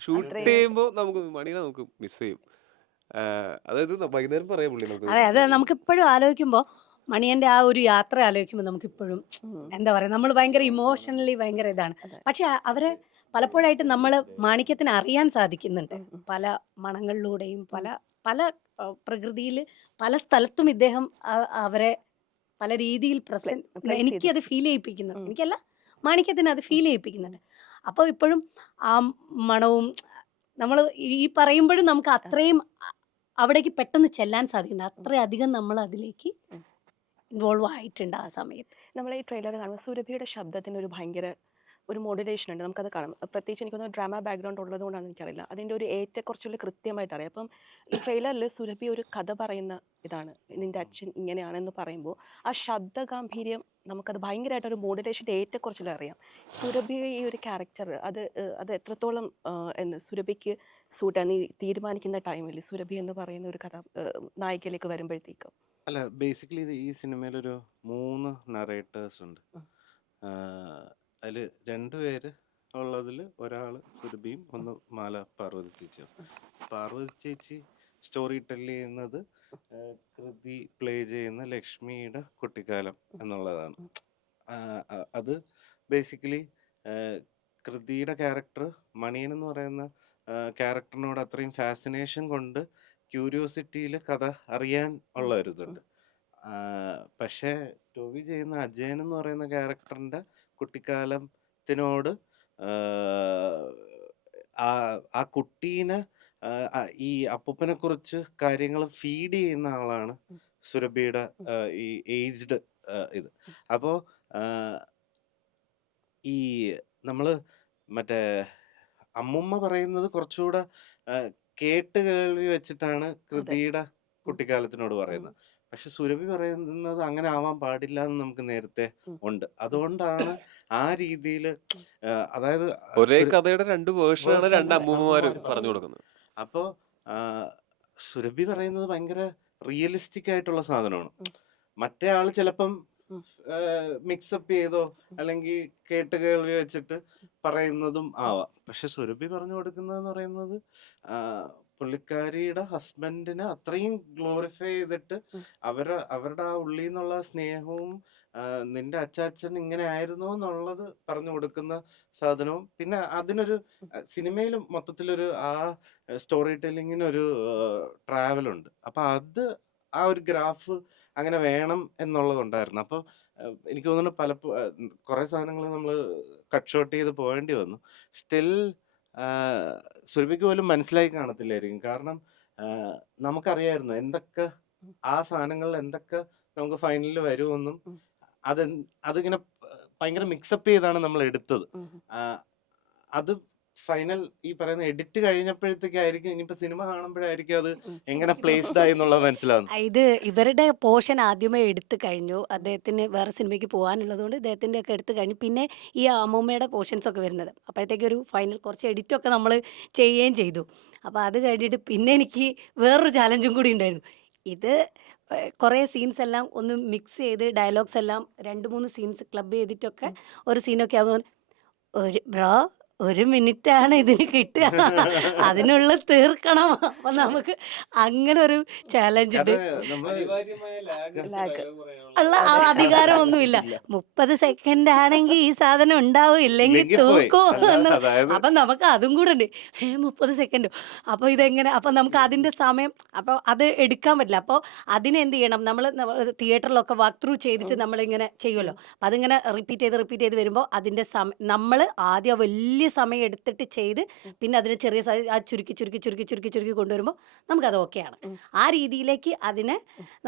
ഷൂട്ട് അത്രയും ചെയ്യുമ്പോൾ മണിനെ നമുക്ക് മിസ് ചെയ്യും. അതായത് വൈകുന്നേരം പറയാം പുള്ളി നമുക്ക് അതെ നമുക്കിപ്പോഴും ആലോചിക്കുമ്പോൾ മണിയന്റെ ആ ഒരു യാത്ര ആലോചിക്കുമ്പോൾ നമുക്കിപ്പോഴും എന്താ പറയുക, നമ്മൾ ഭയങ്കര ഇമോഷണലി ഭയങ്കര ഇതാണ്. അതെ. പക്ഷെ അവരെ പലപ്പോഴായിട്ട് നമ്മൾ മാണിക്യത്തിന് അറിയാൻ സാധിക്കുന്നുണ്ട്. പല മണങ്ങളിലൂടെയും പല പല പ്രകൃതിയിൽ പല സ്ഥലത്തും ഇദ്ദേഹം അവരെ പല രീതിയിൽ place എനിക്കത് ഫീൽ ചെയ്യിപ്പിക്കുന്നുണ്ട്. എനിക്കല്ല, മാണിക്യത്തിന് അത് ഫീൽ ചെയ്യിപ്പിക്കുന്നുണ്ട്. അപ്പോൾ ഇപ്പോഴും ആ മണവും നമ്മൾ ഈ പറയുമ്പോഴും നമുക്ക് അത്രയും അവിടേക്ക് പെട്ടെന്ന് ചെല്ലാൻ സാധിക്കുന്നുണ്ട്. അത്രയധികം നമ്മൾ അതിലേക്ക് ഇൻവോൾവ് ആയിട്ടുണ്ട് ആ സമയത്ത്. നമ്മൾ ഈ ട്രെയിലർ കാണുമ്പോൾ സുരഭിയുടെ ശബ്ദത്തിന് ഒരു ഭയങ്കര ഒരു മോഡുലേഷൻ ഉണ്ട്, നമുക്കത് കാണാം. പ്രത്യേകിച്ച് എനിക്കൊന്ന് ഡ്രാമ ബാക്ക്ഗ്രൗണ്ട് ഉള്ളത് കൊണ്ടാണ് എനിക്കറിയില്ല, അതിൻ്റെ ഒരു ഏറ്റക്കുറച്ചുള്ള കൃത്യമായിട്ട് അറിയാം. അപ്പം ഈ ട്രെയിലറിൽ സുരഭി ഒരു കഥ പറയുന്ന ഇതാണ്, നിൻ്റെ അച്ഛൻ ഇങ്ങനെയാണെന്ന് പറയുമ്പോൾ ആ ശബ്ദ ഗാംഭീര്യം നമുക്കത് ഭയങ്കരമായിട്ടൊരു മോഡുലേഷൻ്റെ ഏറ്റക്കുറച്ചിൽ അറിയാം. സുരഭി ഈ ഒരു ക്യാരക്ടർ അത് എത്രത്തോളം സുരഭിക്ക് സൂട്ടാണ് ഈ തീരുമാനിക്കുന്ന ടൈമിൽ സുരഭി എന്ന് പറയുന്ന ഒരു കഥ നായികയിലേക്ക് വരുമ്പോഴത്തേക്കും? അല്ല, ബേസിക്കലി ഈ സിനിമയിലൊരു 3 നറേറ്റേഴ്സ് ഉണ്ട്. അതിൽ 2 പേര് ഉള്ളതിൽ ഒരാൾ സുരഭിയും ഒന്ന് മാല പാർവതി ചേച്ചിയും. പാർവതി ചേച്ചി സ്റ്റോറി ടെൽ ചെയ്യുന്നത് കൃതി പ്ലേ ചെയ്യുന്ന ലക്ഷ്മിയുടെ കുട്ടിക്കാലം എന്നുള്ളതാണ്. അത് ബേസിക്കലി കൃതിയുടെ ക്യാരക്ടർ മണിയൻ എന്ന് പറയുന്ന ക്യാരക്ടറിനോട് അത്രയും ഫാസിനേഷൻ കൊണ്ട് ക്യൂരിയോസിറ്റിയിൽ കഥ അറിയാൻ ഉള്ള ഒരു ഇതുണ്ട്. പക്ഷേ ടോവി ചെയ്യുന്ന അജയൻ എന്ന് പറയുന്ന ക്യാരക്ടറിന്റെ കുട്ടിക്കാലത്തിനോട് ആ കുട്ടീനെ ഈ അപ്പൂപ്പനെ കുറിച്ച് കാര്യങ്ങൾ ഫീഡ് ചെയ്യുന്ന ആളാണ് സുരഭിയുടെ ഈ ഏജ്ഡ് ഇത്. അപ്പോ ഈ നമ്മള് മറ്റേ അമ്മുമ്മ പറയുന്നത് കുറച്ചുകൂടെ കേട്ട് കേൾവി വെച്ചിട്ടാണ് കൃതിയുടെ കുട്ടിക്കാലത്തിനോട് പറയുന്നത്. പക്ഷെ സുരഭി പറയുന്നത് അങ്ങനെ ആവാൻ പാടില്ല എന്ന് നമുക്ക് നേരത്തെ ഉണ്ട്. അതുകൊണ്ടാണ് ആ രീതിയിൽ, അതായത് ഒരേ കഥയുടെ 2 വേർഷനാണ് 2 അമ്മൂമ്മമാര് പറഞ്ഞു കൊടുക്കുന്നത്. അപ്പോ സുരഭി പറയുന്നത് ഭയങ്കര റിയലിസ്റ്റിക് ആയിട്ടുള്ള സാധനമാണ്. മറ്റേ ആള് ചിലപ്പം മിക്സപ്പ് ചെയ്തോ അല്ലെങ്കിൽ കേട്ട് കേൾവി വെച്ചിട്ട് പറയുന്നതും ആവാം. പക്ഷെ സുരഭി പറഞ്ഞു കൊടുക്കുന്നതെന്ന് പറയുന്നത് പുള്ളിക്കാരിയുടെ ഹസ്ബൻഡിനെ അത്രയും ഗ്ലോറിഫൈ ചെയ്തിട്ട് ഉം. അവരുടെ ആ ഉള്ളിൽ നിന്നുള്ള സ്നേഹവും നിന്റെ അച്ചാച്ചൻ ഇങ്ങനെ ആയിരുന്നു എന്നുള്ളത് പറഞ്ഞു കൊടുക്കുന്ന സാധനവും പിന്നെ അതിനൊരു സിനിമയിൽ മൊത്തത്തിലൊരു ആ സ്റ്റോറി ടെല്ലിങ്ങിനൊരു ട്രാവലുണ്ട്. അപ്പൊ അത് ആ ഒരു ഗ്രാഫ് അങ്ങനെ വേണം എന്നുള്ളതുണ്ടായിരുന്നു. അപ്പൊ എനിക്ക് തോന്നുന്നു കുറെ സാധനങ്ങൾ നമ്മൾ കട്ട് ഷോട്ട് ചെയ്ത് പോകേണ്ടി വന്നു. സ്റ്റിൽ സുരഭിക്ക് പോലും മനസ്സിലായി കാണത്തില്ലായിരിക്കും. കാരണം നമുക്കറിയായിരുന്നു എന്തൊക്കെ ആ സാധനങ്ങളിൽ എന്തൊക്കെ നമുക്ക് ഫൈനലിൽ വരുമെന്നും ഉം. അതിങ്ങനെ ഭയങ്കര മിക്സപ്പ് ചെയ്താണ് നമ്മൾ എടുത്തത്. ഉം. ആ, അത് ഫൈനൽ ഈ പറയുന്ന എഡിറ്റ് കഴിഞ്ഞപ്പോഴത്തേക്കായിരിക്കും ഇനിയിപ്പോ സിനിമ കാണുമ്പോഴായിരിക്കും അത് ഉം. എങ്ങനെ പ്ലേസ്ഡ് ആയി എന്നുള്ളത് മനസ്സിലാവുന്നത്. ഇത് ഇവരുടെ പോർഷൻ ആദ്യമേ എടുത്തു കഴിഞ്ഞു. അദ്ദേഹത്തിന് വേറെ സിനിമയ്ക്ക് പോകാനുള്ളതുകൊണ്ട് ഇദ്ദേഹത്തിൻ്റെ ഒക്കെ എടുത്തു കഴിഞ്ഞു. പിന്നെ ഈ അമ്മൂമ്മയുടെ പോർഷൻസ് ഒക്കെ വരുന്നത്. അപ്പോഴത്തേക്ക് ഒരു ഫൈനൽ കുറച്ച് എഡിറ്റൊക്കെ നമ്മൾ ചെയ്യുകയും ചെയ്തു. അപ്പോൾ അത് കഴിഞ്ഞിട്ട് പിന്നെ എനിക്ക് വേറൊരു ചാലഞ്ചും കൂടി ഉണ്ടായിരുന്നു. ഇത് കുറേ സീൻസ് എല്ലാം ഒന്ന് മിക്സ് ചെയ്ത് ഡയലോഗ്സ് എല്ലാം 2-3 സീൻസ് ക്ലബ് ചെയ്തിട്ടൊക്കെ ഒരു സീനൊക്കെ ആകുമ്പോൾ ബ്രോ 1 മിനിറ്റാണ് ഇതിന് കിട്ടുക. അതിനുള്ളിൽ തീർക്കണം. അപ്പം നമുക്ക് അങ്ങനെ ഒരു ചാലഞ്ച് അത് ഉണ്ട്. നമ്മള് ലാഗ്. ഉള്ള ആ അധികാരമൊന്നുമില്ല. ഇല്ല 30 സെക്കൻഡ് ആണെങ്കിൽ ഈ സാധനം ഉണ്ടാവും, ഇല്ലെങ്കിൽ ഇല്ലെങ്കിൽ പോയി. തൂക്കും അല്ലാതെ എന്നുള്ള. അതായത് അപ്പം നമുക്ക് അതും കൂടെ ഉണ്ട്. 30 സെക്കൻഡോ? അപ്പോൾ ഇതെങ്ങനെ? അപ്പം നമുക്ക് അതിൻ്റെ സമയം അപ്പോൾ അത് എടുക്കാൻ പറ്റില്ല. അപ്പോൾ അതിനെന്ത് ചെയ്യണം? നമ്മൾ തിയേറ്ററിലൊക്കെ വാക്ക് ത്രൂ ചെയ്തിട്ട് നമ്മളിങ്ങനെ ചെയ്യുമല്ലോ. അപ്പം അതിങ്ങനെ റിപ്പീറ്റ് ചെയ്ത് വരുമ്പോൾ അതിൻ്റെ നമ്മൾ ആദ്യം വലിയ സമയം എടുത്തിട്ട് ചെയ്ത് പിന്നെ അതിനെ ചെറിയ ആ ചുരുക്കി കൊണ്ടുവരുമ്പോൾ നമുക്കത് ഓക്കെയാണ്. ഉം. ആ രീതിയിലേക്ക് അതിനെ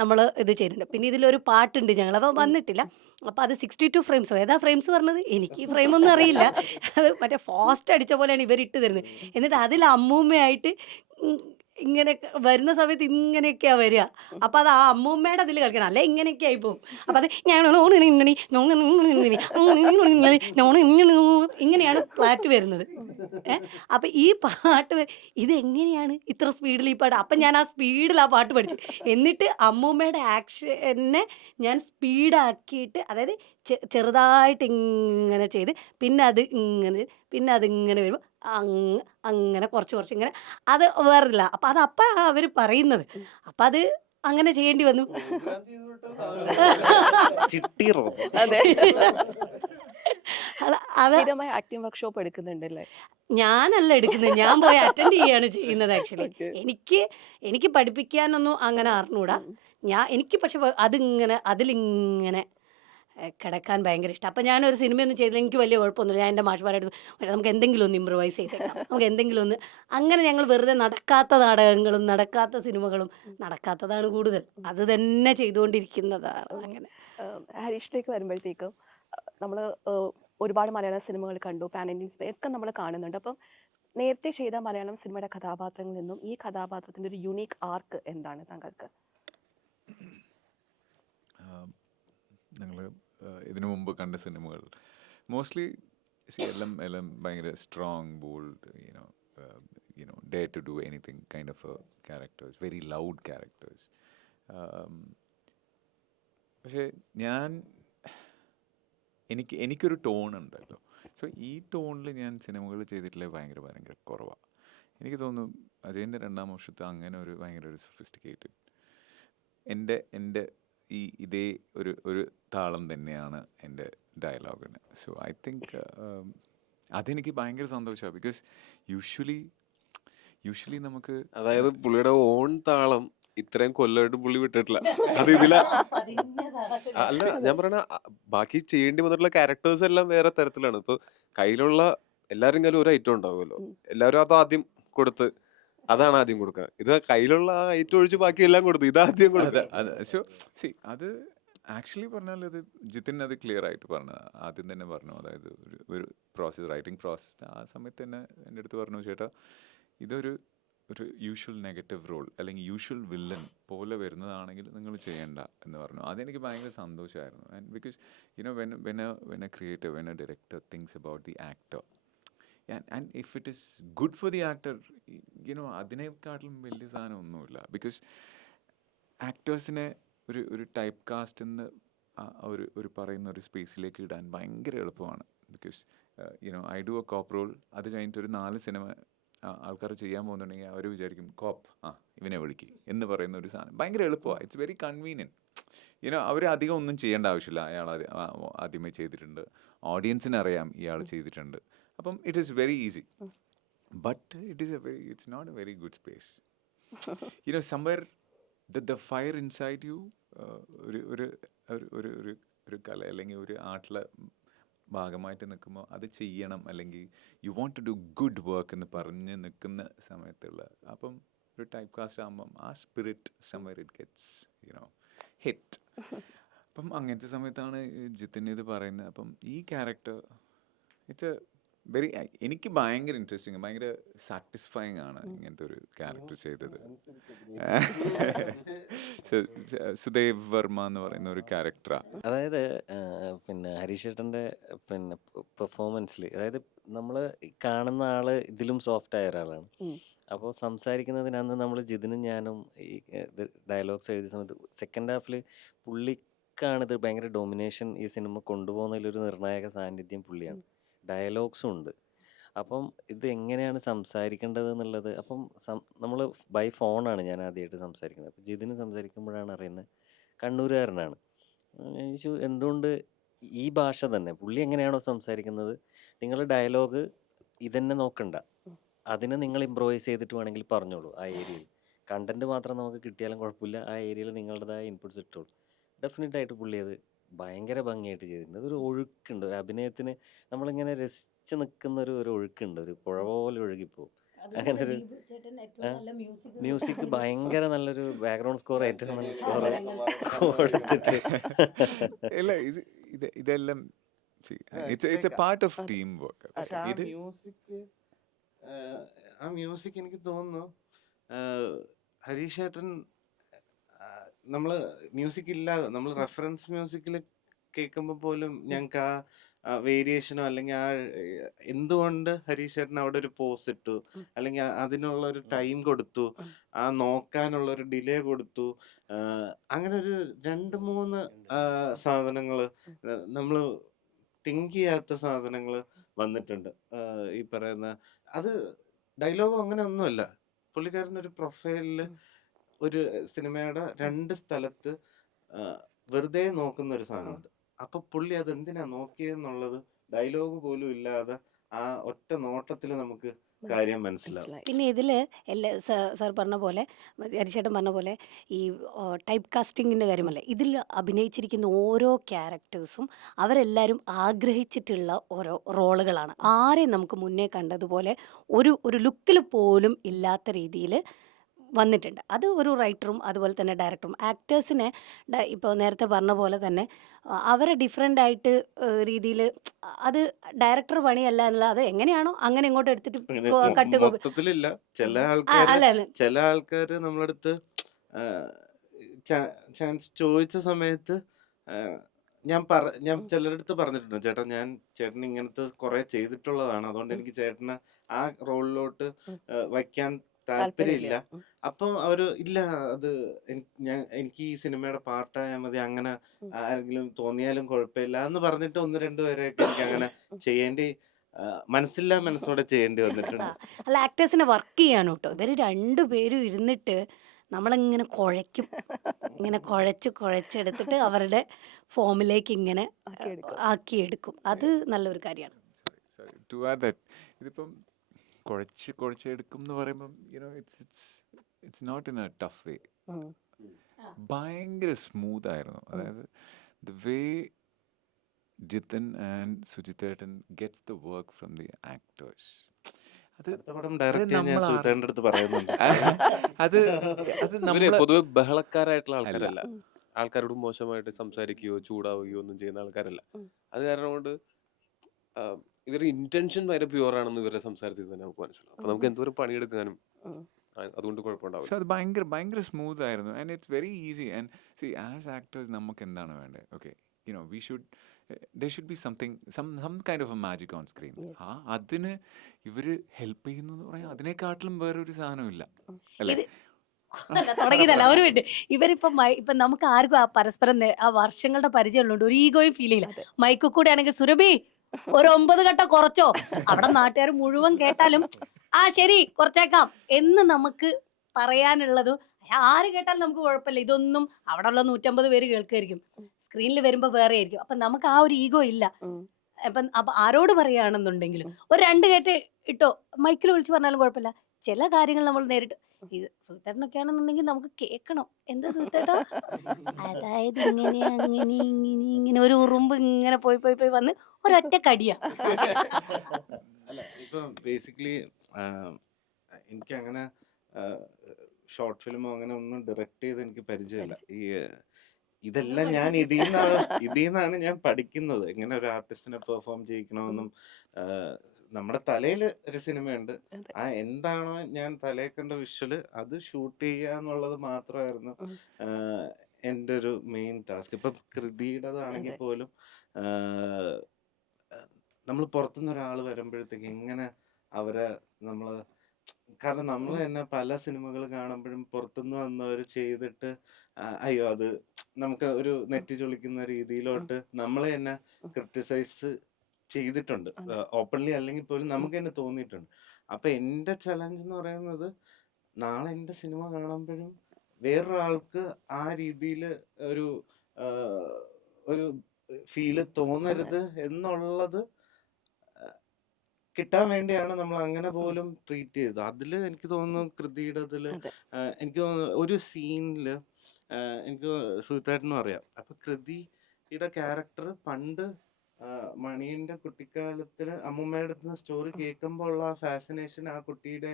നമ്മൾ ഇത് ചെയ്തിട്ടുണ്ട്. പിന്നെ ഇതിലൊരു പാട്ടുണ്ട് ഞങ്ങൾ അപ്പോൾ വന്നിട്ടില്ല. അപ്പോൾ അത് 62 ഫ്രെയിംസോ ഏതാ ഫ്രെയിംസ് പറഞ്ഞത്? എനിക്ക് ഈ ഫ്രെയിമൊന്നും അറിയില്ല. അത് മറ്റേ ഫാസ്റ്റ് അടിച്ച പോലെയാണ് ഇവരിട്ട് തരുന്നത്. എന്നിട്ട് അതിൽ അമ്മൂമ്മയായിട്ട് ഇങ്ങനെ വരുന്ന സമയത്ത് ഇങ്ങനെയൊക്കെയാണ് വരിക. അപ്പോൾ അത് ആ അമ്മൂമ്മയുടെ അതിൽ കളിക്കണം, അല്ലെ ഇങ്ങനെയൊക്കെ ആയി പോകും. അപ്പോൾ അത് ഇങ്ങനെയാണ് ഫ്ലാറ്റ് വരുന്നത്. അപ്പം ഈ പാട്ട് ഇതെങ്ങനെയാണ് ഇത്ര സ്പീഡിൽ ഈ പാട്ട്? അപ്പം ഞാൻ ആ സ്പീഡിൽ ആ പാട്ട് പഠിച്ചു. എന്നിട്ട് അമ്മൂമ്മയുടെ ആക്ഷനെ ഞാൻ സ്പീഡാക്കിയിട്ട്, അതായത് ചെറുതായിട്ട് ഇങ്ങനെ ചെയ്ത് പിന്നെ അതിങ്ങനെ വരുമ്പോൾ അങ്ങനെ കുറച്ച് ഇങ്ങനെ അത് വേറില്ല. അപ്പം അത് അപ്പം അവർ പറയുന്നത്. അപ്പം അത് അങ്ങനെ ചെയ്യേണ്ടി വന്നു. ചിട്ടി റോ അതെ. അത് സ്ഥിരമായി ആക്ടിംഗ് വർക്ക്ഷോപ്പ് എടുക്കുന്നുണ്ടല്ലേ? ഞാനല്ല എടുക്കുന്നത്, ഞാൻ പോയി അറ്റൻഡ് ചെയ്യാണ് ചെയ്യുന്നത്. Actually Okay. എനിക്ക് പഠിപ്പിക്കാനൊന്നും അങ്ങനെ അറിഞ്ഞൂടാ. എനിക്ക് പക്ഷെ അതിലിങ്ങനെ കിടക്കാൻ ഭയങ്കര ഇഷ്ടം. അപ്പം ഞാനൊരു സിനിമയൊന്നും ചെയ്തില്ല, എനിക്ക് വലിയ കുഴപ്പമൊന്നുമില്ല. ഞാൻ എൻ്റെ മാഷ്മാരോട് നമുക്ക് എന്തെങ്കിലും ഒന്ന് ഇമ്പ്രവൈസ് ചെയ്തേക്കാം, നമുക്ക് എന്തെങ്കിലും ഒന്ന്. അങ്ങനെ ഞങ്ങൾ വെറുതെ നടക്കാത്ത നാടകങ്ങളും നടക്കാത്ത സിനിമകളും, നടക്കാത്തതാണ് കൂടുതൽ, അത് തന്നെ ചെയ്തുകൊണ്ടിരിക്കുന്നതാണ്. അങ്ങനെ ഹരീഷിലേക്ക് വരുമ്പോഴത്തേക്കും നമ്മൾ ഒരുപാട് മലയാള സിനിമകൾ കണ്ടു, പാൻ ഇന്ത്യൻ സിനിമ ഒക്കെ നമ്മൾ കാണുന്നുണ്ട്. അപ്പം നേരത്തെ ചെയ്ത മലയാളം സിനിമയുടെ കഥാപാത്രങ്ങളിൽ നിന്നും ഈ കഥാപാത്രത്തിൻ്റെ ഒരു യുണീക്ക് ആർക്ക് എന്താണ് താങ്കൾക്ക്? ഞങ്ങൾ ഇതിനു മുമ്പ് കണ്ട സിനിമകൾ മോസ്റ്റ്ലി എല്ലാം ഭയങ്കര strong bold dare to do anything kind of characters, very loud characters. പക്ഷേ എനിക്കൊരു ടോൺ ഉണ്ടല്ലോ. സോ ഈ ടോണിൽ ഞാൻ സിനിമകൾ ചെയ്തിട്ടില്ല ഭയങ്കര കുറവാണ്. എനിക്ക് തോന്നുന്നു അജയൻ്റെ 2ാം വർഷത്തെ അങ്ങനെ ഭയങ്കര ഒരു സൊഫിസ്റ്റിക്കേറ്റഡ് എൻ്റെ ഇതേ ഒരു താളം തന്നെയാണ് എൻ്റെ ഡയലോഗിന്. സോ ഐ തിങ്ക് അതെനിക്ക് ഭയങ്കര സന്തോഷമാണ്. ബിക്കോസ് യൂഷ്വലി നമുക്ക് അതായത് പുള്ളിയുടെ ഓൺ താളം ഇത്രയും കൊല്ലമായിട്ട് പുള്ളി വിട്ടിട്ടില്ല. അത് അല്ല, ഞാൻ പറയണ ബാക്കി ചെയ്യേണ്ടി വന്നിട്ടുള്ള ക്യാരക്ടേഴ്സ് എല്ലാം വേറെ തരത്തിലാണ്. ഇപ്പൊ കയ്യിലുള്ള എല്ലാവരും കയ്യിലും ഒരു ഐറ്റം ഉണ്ടാവുമല്ലോ, എല്ലാവരും അത് ആദ്യം കൊടുത്ത് അതാണ് ആദ്യം കൊടുക്കുക. ഇത് കയ്യിലുള്ള ആ ഐറ്റം ഒഴിച്ച് ബാക്കി എല്ലാം കൊടുത്തു, ഇതാദ്യം കൊടുക്കുക. സോ അത് ആക്ച്വലി പറഞ്ഞാൽ അത് ജിതിൻ അത് ക്ലിയർ ആയിട്ട് ആദ്യം തന്നെ പറഞ്ഞു. അതായത് ഒരു റൈറ്റിംഗ് പ്രോസസ് ആ സമയത്ത് തന്നെ എൻ്റെ അടുത്ത് പറഞ്ഞു, ചേട്ടാ ഇതൊരു യൂഷ്വൽ നെഗറ്റീവ് റോൾ അല്ലെങ്കിൽ യൂഷ്വൽ വില്ലൻ പോലെ വരുന്നതാണെങ്കിൽ നിങ്ങൾ ചെയ്യണ്ട എന്ന് പറഞ്ഞു. അതെനിക്ക് ഭയങ്കര സന്തോഷമായിരുന്നു. And because when a creator, when a director thinks about the actor and if it is good for the actor, അതിനേക്കാട്ടിലും വലിയ സാധനം ഒന്നുമില്ല. ബിക്കോസ് ആക്ടേഴ്സിനെ ഒരു ടൈപ്പ് കാസ്റ്റ് എന്ന് ഒരു പറയുന്ന ഒരു സ്പേസിലേക്ക് ഇടാൻ ഭയങ്കര എളുപ്പമാണ്. Because I do a cop role, അത് കഴിഞ്ഞിട്ട് ഒരു 4 സിനിമ ആൾക്കാർ ചെയ്യാൻ പോകുന്നുണ്ടെങ്കിൽ അവർ വിചാരിക്കും കോപ്പ് ഇവനെ വിളിക്ക് എന്ന് പറയുന്ന ഒരു സാധനം ഭയങ്കര എളുപ്പമാണ്. It's very convenient. അവർ അധികം ഒന്നും ചെയ്യേണ്ട ആവശ്യമില്ല. അയാൾ ആദ്യമേ ചെയ്തിട്ടുണ്ട്, ഓഡിയൻസിന് അറിയാം ഇയാൾ ചെയ്തിട്ടുണ്ട്. അപ്പം it is very easy. But it's not a very good space. Somewhere the fire inside you ഒരു ഒരു ഒരു ഒരു ഒരു കല അല്ലെങ്കിൽ ഒരു ആർട്ടിലെ ഭാഗമായിട്ട് നിൽക്കുമ്പോൾ അത് ചെയ്യണം, അല്ലെങ്കിൽ you want to do good work എന്ന് പറഞ്ഞ് നിൽക്കുന്ന സമയത്തുള്ള അപ്പം ഒരു ടൈപ്പ് കാസ്റ്റ് ആകുമ്പം ആ spirit somewhere it gets hit. അപ്പം അങ്ങനത്തെ സമയത്താണ് ജിത്തിൻ ഇത് പറയുന്നത്. അപ്പം ഈ ക്യാരക്ടർ ഇറ്റ്സ് എ വെരി, എനിക്ക് ഭയങ്കര ഇൻട്രസ്റ്റിങ്, ഭയങ്കര സാറ്റിസ്ഫൈങ് ആണ് ഇങ്ങനത്തെ ഒരു ക്യാരക്ടർ ചെയ്തത്. സുദേവ് വർമ്മ എന്ന് പറയുന്ന ഒരു ക്യാരക്ടറാണ്. അതായത് പിന്നെ ഹരീഷ് ചേട്ടൻ്റെ പിന്നെ പെർഫോമൻസിൽ, അതായത് നമ്മൾ കാണുന്ന ആള് ഇതിലും സോഫ്റ്റ് ആയ ഒരാളാണ്. അപ്പോൾ സംസാരിക്കുന്നതിനന്ന് നമ്മൾ ജിതിനും ഞാനും ഈ ഡയലോഗ്സ് എഴുതിയ സമയത്ത് സെക്കൻഡ് ഹാഫിൽ പുള്ളിക്കാണിത് ഭയങ്കര ഡോമിനേഷൻ ഈ സിനിമ കൊണ്ടുപോകുന്നതിലൊരു നിർണായക സാന്നിധ്യം പുള്ളിയാണ്. ഡയലോഗ്സും ഉണ്ട്. അപ്പം ഇത് എങ്ങനെയാണ് സംസാരിക്കേണ്ടത് എന്നുള്ളത്, അപ്പം നമ്മൾ ബൈ ഫോണാണ് ഞാൻ ആദ്യമായിട്ട് സംസാരിക്കുന്നത്. അപ്പം ജിതിന് സംസാരിക്കുമ്പോഴാണ് അറിയുന്നത് കണ്ണൂരുകാരനാണ്. ഞാൻ ചോദിച്ചു എന്തുകൊണ്ട് ഈ ഭാഷ തന്നെ, പുള്ളി എങ്ങനെയാണോ സംസാരിക്കുന്നത്, നിങ്ങൾ ഡയലോഗ് ഇതന്നെ നോക്കണ്ട, അതിനെ നിങ്ങൾ ഇംപ്രൂവൈസ് ചെയ്തിട്ട് വേണമെങ്കിൽ പറഞ്ഞോളൂ. ആ ഏരിയയിൽ കണ്ടന്റ് മാത്രം നമുക്ക് കിട്ടിയാലും കുഴപ്പമില്ല, ആ ഏരിയയിൽ നിങ്ങളുടേതായ ഇൻപുട്സ് ഇട്ടോളൂ. ഡെഫിനറ്റായിട്ട് പുള്ളി അത് ഭയങ്കര ഭംഗിയായിട്ട് ചെയ്തിട്ടുണ്ട്. അതൊരു ഒഴുക്കുണ്ട്, ഒരു അഭിനയത്തിന് നമ്മളിങ്ങനെ രസിച്ച് നിൽക്കുന്ന ഒരു ഒഴുക്കുണ്ട്, ഒരു പുഴ പോലെ ഒഴുകിപ്പോവും. അങ്ങനെ ഒരു മ്യൂസിക് ഭയങ്കര നല്ലൊരു ബാക്ക്ഗ്രൗണ്ട് സ്കോർ, ഏറ്റവും നല്ല സ്കോർ കൊടുത്തിട്ട് ഇല്ല, ഇതെല്ലാം it's A part of team work. പക്ഷെ ഇത് ആ മ്യൂസിക് എനിക്ക് തോന്നുന്നു ഹരീഷ് ചേട്ടൻ നമ്മള് മ്യൂസിക് ഇല്ലാതെ നമ്മൾ റെഫറൻസ് മ്യൂസിക്കിൽ കേൾക്കുമ്പോൾ പോലും ഞങ്ങൾക്ക് ആ വേരിയേഷനോ അല്ലെങ്കിൽ ആ എന്തുകൊണ്ട് ഹരീഷ് ചേട്ടൻ അവിടെ ഒരു പോസ് ഇട്ടു, അല്ലെങ്കിൽ അതിനുള്ള ഒരു ടൈം കൊടുത്തു, ആ നോക്കാനുള്ള ഒരു ഡിലേ കൊടുത്തു, അങ്ങനെ ഒരു 2-3 സാധനങ്ങൾ നമ്മൾ തിങ്ക് ചെയ്യാത്ത സാധനങ്ങൾ വന്നിട്ടുണ്ട്. ഈ പറയുന്ന അത് ഡയലോഗും അങ്ങനെ ഒന്നുമല്ല, പുള്ളിക്കാരനൊരു പ്രൊഫൈലില് ഒരു സിനിമയുടെ 2 സ്ഥലത്ത് വെറുതെ നോക്കുന്ന ഒരു സാധനമുണ്ട്. അപ്പൊ പുള്ളി അത് എന്തിനാ നോക്കിയെന്നുള്ളത് ഡയലോഗ് പോലും ഇല്ലാതെ ആ ഒറ്റ നോട്ടത്തിൽ നമുക്ക് കാര്യം മനസ്സിലാവും. പിന്നെ ഇതില് സാർ പറഞ്ഞ പോലെ, ഹരിശേട്ടൻ പറഞ്ഞ പോലെ, ഈ ടൈപ്പ് കാസ്റ്റിങ്ങിൻ്റെ കാര്യമല്ലേ, ഇതിൽ അഭിനയിച്ചിരിക്കുന്ന ഓരോ ക്യാരക്ടേഴ്സും അവരെല്ലാവരും ആഗ്രഹിച്ചിട്ടുള്ള ഓരോ റോളുകളാണ്. ആരെയും നമുക്ക് മുന്നേ കണ്ടതുപോലെ ഒരു ലുക്കിൽ പോലും ഇല്ലാത്ത രീതിയിൽ വന്നിട്ടുണ്ട്. അത് ഒരു റൈറ്ററും അതുപോലെ തന്നെ ഡയറക്ടറും ആക്ടേഴ്സിനെ ഇപ്പോൾ നേരത്തെ പറഞ്ഞ പോലെ തന്നെ അവരെ ഡിഫറെൻ്റ് ആയിട്ട് രീതിയിൽ അത് ഡയറക്ടർ പണിയല്ല എന്നുള്ള, അത് എങ്ങനെയാണോ അങ്ങനെ ഇങ്ങോട്ട് എടുത്തിട്ട് കട്ട് മൊത്തത്തിലില്ല. ചില ആൾക്കാര് നമ്മളടുത്ത് ചാൻസ് ചോദിച്ച സമയത്ത് ഞാൻ ചിലരടുത്ത് പറഞ്ഞിട്ടുണ്ട്, ചേട്ടാ ചേട്ടൻ ഇങ്ങനത്തെ കുറെ ചെയ്തിട്ടുള്ളതാണ്, അതുകൊണ്ട് എനിക്ക് ചേട്ടനെ ആ റോളിലോട്ട് വയ്ക്കാൻ താല്പര്യമില്ല. അപ്പം അവര് ഇല്ല, അത് എനിക്ക് ഈ സിനിമയുടെ പാർട്ടായാൽ മതി, അങ്ങനെ ആരെങ്കിലും തോന്നിയാലും കുഴപ്പമില്ല എന്ന് പറഞ്ഞിട്ട് 1-2 പേരെയൊക്കെ എനിക്ക് അങ്ങനെ ചെയ്യേണ്ടി മനസ്സില്ലാ മനസ്സോടെ ചെയ്യേണ്ടി വന്നിട്ടുണ്ട്. അല്ല, ആക്ടേഴ്സിനെ വർക്ക് ചെയ്യാൻ കേട്ടോ, ഇവർ 2 പേരും ഇരുന്നിട്ട് നമ്മളിങ്ങനെ കുഴയ്ക്കും, ഇങ്ങനെ കുഴച്ചെടുത്തിട്ട് അവരുടെ ഫോമിലേക്ക് ഇങ്ങനെ ആക്കിയെടുക്കും. അത് നല്ലൊരു കാര്യമാണ്. ടു ആഡ് ദാറ്റ്, ഇതിപ്പം കുഴച്ചെടുക്കും എന്ന് പറയുമ്പം it's not in a tough way. ഭയങ്കര സ്മൂത്ത് ആയിരുന്നു. അതായത് ദ വേ ജിതൻ ആൻഡ് സുജിത്തേട്ടൻ gets the work from the actors, അത് പൊതുവെ ബഹളക്കാരായിട്ടുള്ള ആൾക്കാരല്ല, ആൾക്കാരോട് മോശമായിട്ട് സംസാരിക്കുകയോ ചൂടാവുകയോ ഒന്നും ചെയ്യുന്ന ആൾക്കാരല്ല. അത് കാരണം കൊണ്ട് ഇവരുടെ ഇന്റൻഷൻ ഭയങ്കര പ്യുവർ ആണെന്ന് ഇവരുടെ സംസാരത്തിൽ തന്നെ നമുക്ക് മനസ്സിലാവും. അപ്പൊ നമുക്ക് എന്തോരം പണിയെടുക്കാനും അതുകൊണ്ട് കുഴപ്പമുണ്ടാവും. അത് ഭയങ്കര സ്മൂത്ത് ആയിരുന്നു. And it's very easy. And C, as actors നമുക്ക് എന്താണ് വേണ്ടത്? Okay, we should there should be something, some kind of a magic on screen. അതിന് ഇവര് ഹെൽപ്പ് ചെയ്യുന്നു എന്ന് പറയാം, അതിനെക്കാട്ടിലും വേറൊരു സാധനമില്ല അല്ലേ? തുടങ്ങിയതല്ല, ഒരു മിനിറ്റ്. ഇപ്പൊ നമുക്ക് ആർക്കും ആ പരസ്പരം ആ വർഷങ്ങളുടെ പരിചയമുള്ളതുകൊണ്ട് ഒരു ഈഗോയും ഫീൽ ചെയ്യില്ല. മൈക്കിൽ കൂടെ ആണെങ്കിൽ സുരഭി ഒരു 9 ഘട്ടം കുറച്ചോ, അവിടെ നാട്ടുകാർ മുഴുവൻ കേട്ടാലും ആ ശരി കുറച്ചേക്കാം എന്ന് നമുക്ക് പറയാനുള്ളതും ആര് കേട്ടാലും നമുക്ക് കുഴപ്പമില്ല. ഇതൊന്നും അവിടെ ഉള്ള 150 പേര് കേൾക്കുമായിരിക്കും. സ്ക്രീനിൽ വരുമ്പോൾ വേറെ ആയിരിക്കും. അപ്പം നമുക്ക് ആ ഒരു ഈഗോ ഇല്ല. ഉം. അപ്പം ആരോട് പറയുകയാണെന്നുണ്ടെങ്കിലും ഒരു 2 കേട്ട് ഇട്ടോ മൈക്കിൽ വിളിച്ച് പറഞ്ഞാലും കുഴപ്പമില്ല. ചില കാര്യങ്ങൾ നമ്മൾ നേരിട്ട് ഇത് സുഹിത്തേട്ടനൊക്കെ ആണെന്നുണ്ടെങ്കിൽ നമുക്ക് കേൾക്കണം. എന്താ സുഹിത്തേട്ടാ? അതായത് ഇങ്ങനെ അങ്ങനെ ഇങ്ങനെ ഇങ്ങനെ ഒരു ഉറുമ്പ് ഇങ്ങനെ പോയി പോയി പോയി വന്ന് ഒരൊറ്റ കടിയാ. അല്ല ഇപ്പൊ ബേസിക്കലി എനിക്ക് അങ്ങനെ ഷോർട്ട് ഫിലിമോ അങ്ങനെ ഒന്നും ഡയറക്റ്റ് ചെയ്ത് എനിക്ക് പരിചയമില്ല. ഇതെല്ലാം ഞാൻ ഇതിന്നാണ് ഞാൻ പഠിക്കുന്നത്. എങ്ങനെ ഒരു ആർട്ടിസ്റ്റിനെ പെർഫോം ചെയ്യിക്കണമെന്നും. നമ്മുടെ തലയിൽ ഒരു സിനിമയുണ്ട്. അതെ. ആ എന്താണോ ഞാൻ തലയിൽ കണ്ട വിഷ്വല് അത് ഷൂട്ട് ചെയ്യുക എന്നുള്ളത് മാത്രമായിരുന്നു ഉം. എൻ്റെ ഒരു മെയിൻ ടാസ്ക്. ഇപ്പൊ കൃതിയുടേതാണെങ്കിൽ അതെ. പോലും നമ്മൾ പുറത്തുനിന്ന് ഒരാൾ വരുമ്പോഴത്തേക്ക് എങ്ങനെ അവരെ നമ്മൾ, കാരണം നമ്മൾ തന്നെ പല സിനിമകൾ കാണുമ്പോഴും പുറത്തുനിന്ന് വന്നവർ ചെയ്തിട്ട് അയ്യോ അത് നമുക്ക് ഒരു നെറ്റി ചൊളിക്കുന്ന രീതിയിലോട്ട് നമ്മൾ തന്നെ ക്രിട്ടിസൈസ് ചെയ്തിട്ടുണ്ട്. അതെ. ഓപ്പൺലി അല്ലെങ്കിൽ പോലും നമുക്ക് തന്നെ തോന്നിയിട്ടുണ്ട്. അപ്പൊ എൻ്റെ ചലഞ്ച് എന്ന് പറയുന്നത് നാളെ എൻ്റെ സിനിമ കാണുമ്പോഴും വേറൊരാൾക്ക് ആ രീതിയിൽ ഒരു ആ, ഒരു ഫീല് അതെ. തോന്നരുത് എന്നുള്ളത് കിട്ടാൻ വേണ്ടിയാണ് നമ്മൾ അങ്ങനെ ഉം. പോലും ട്രീറ്റ് ചെയ്തത്. അതില് എനിക്ക് തോന്നുന്നു കൃതിയുടെ ഇതില് അതെ. എനിക്ക് തോന്നുന്നു ഒരു സീനില് എനിക്ക് സുഹിത്തേട്ടനും അറിയാം. അപ്പൊ കൃതിയുടെ ക്യാരക്ടർ പണ്ട് മണിയന്റെ കുട്ടിക്കാലത്തിന് അമ്മൂമ്മയുടെ അടുത്ത് നിന്ന് സ്റ്റോറി കേൾക്കുമ്പോൾ ഉള്ള ആ ഫാസിനേഷൻ ആ കുട്ടിയുടെ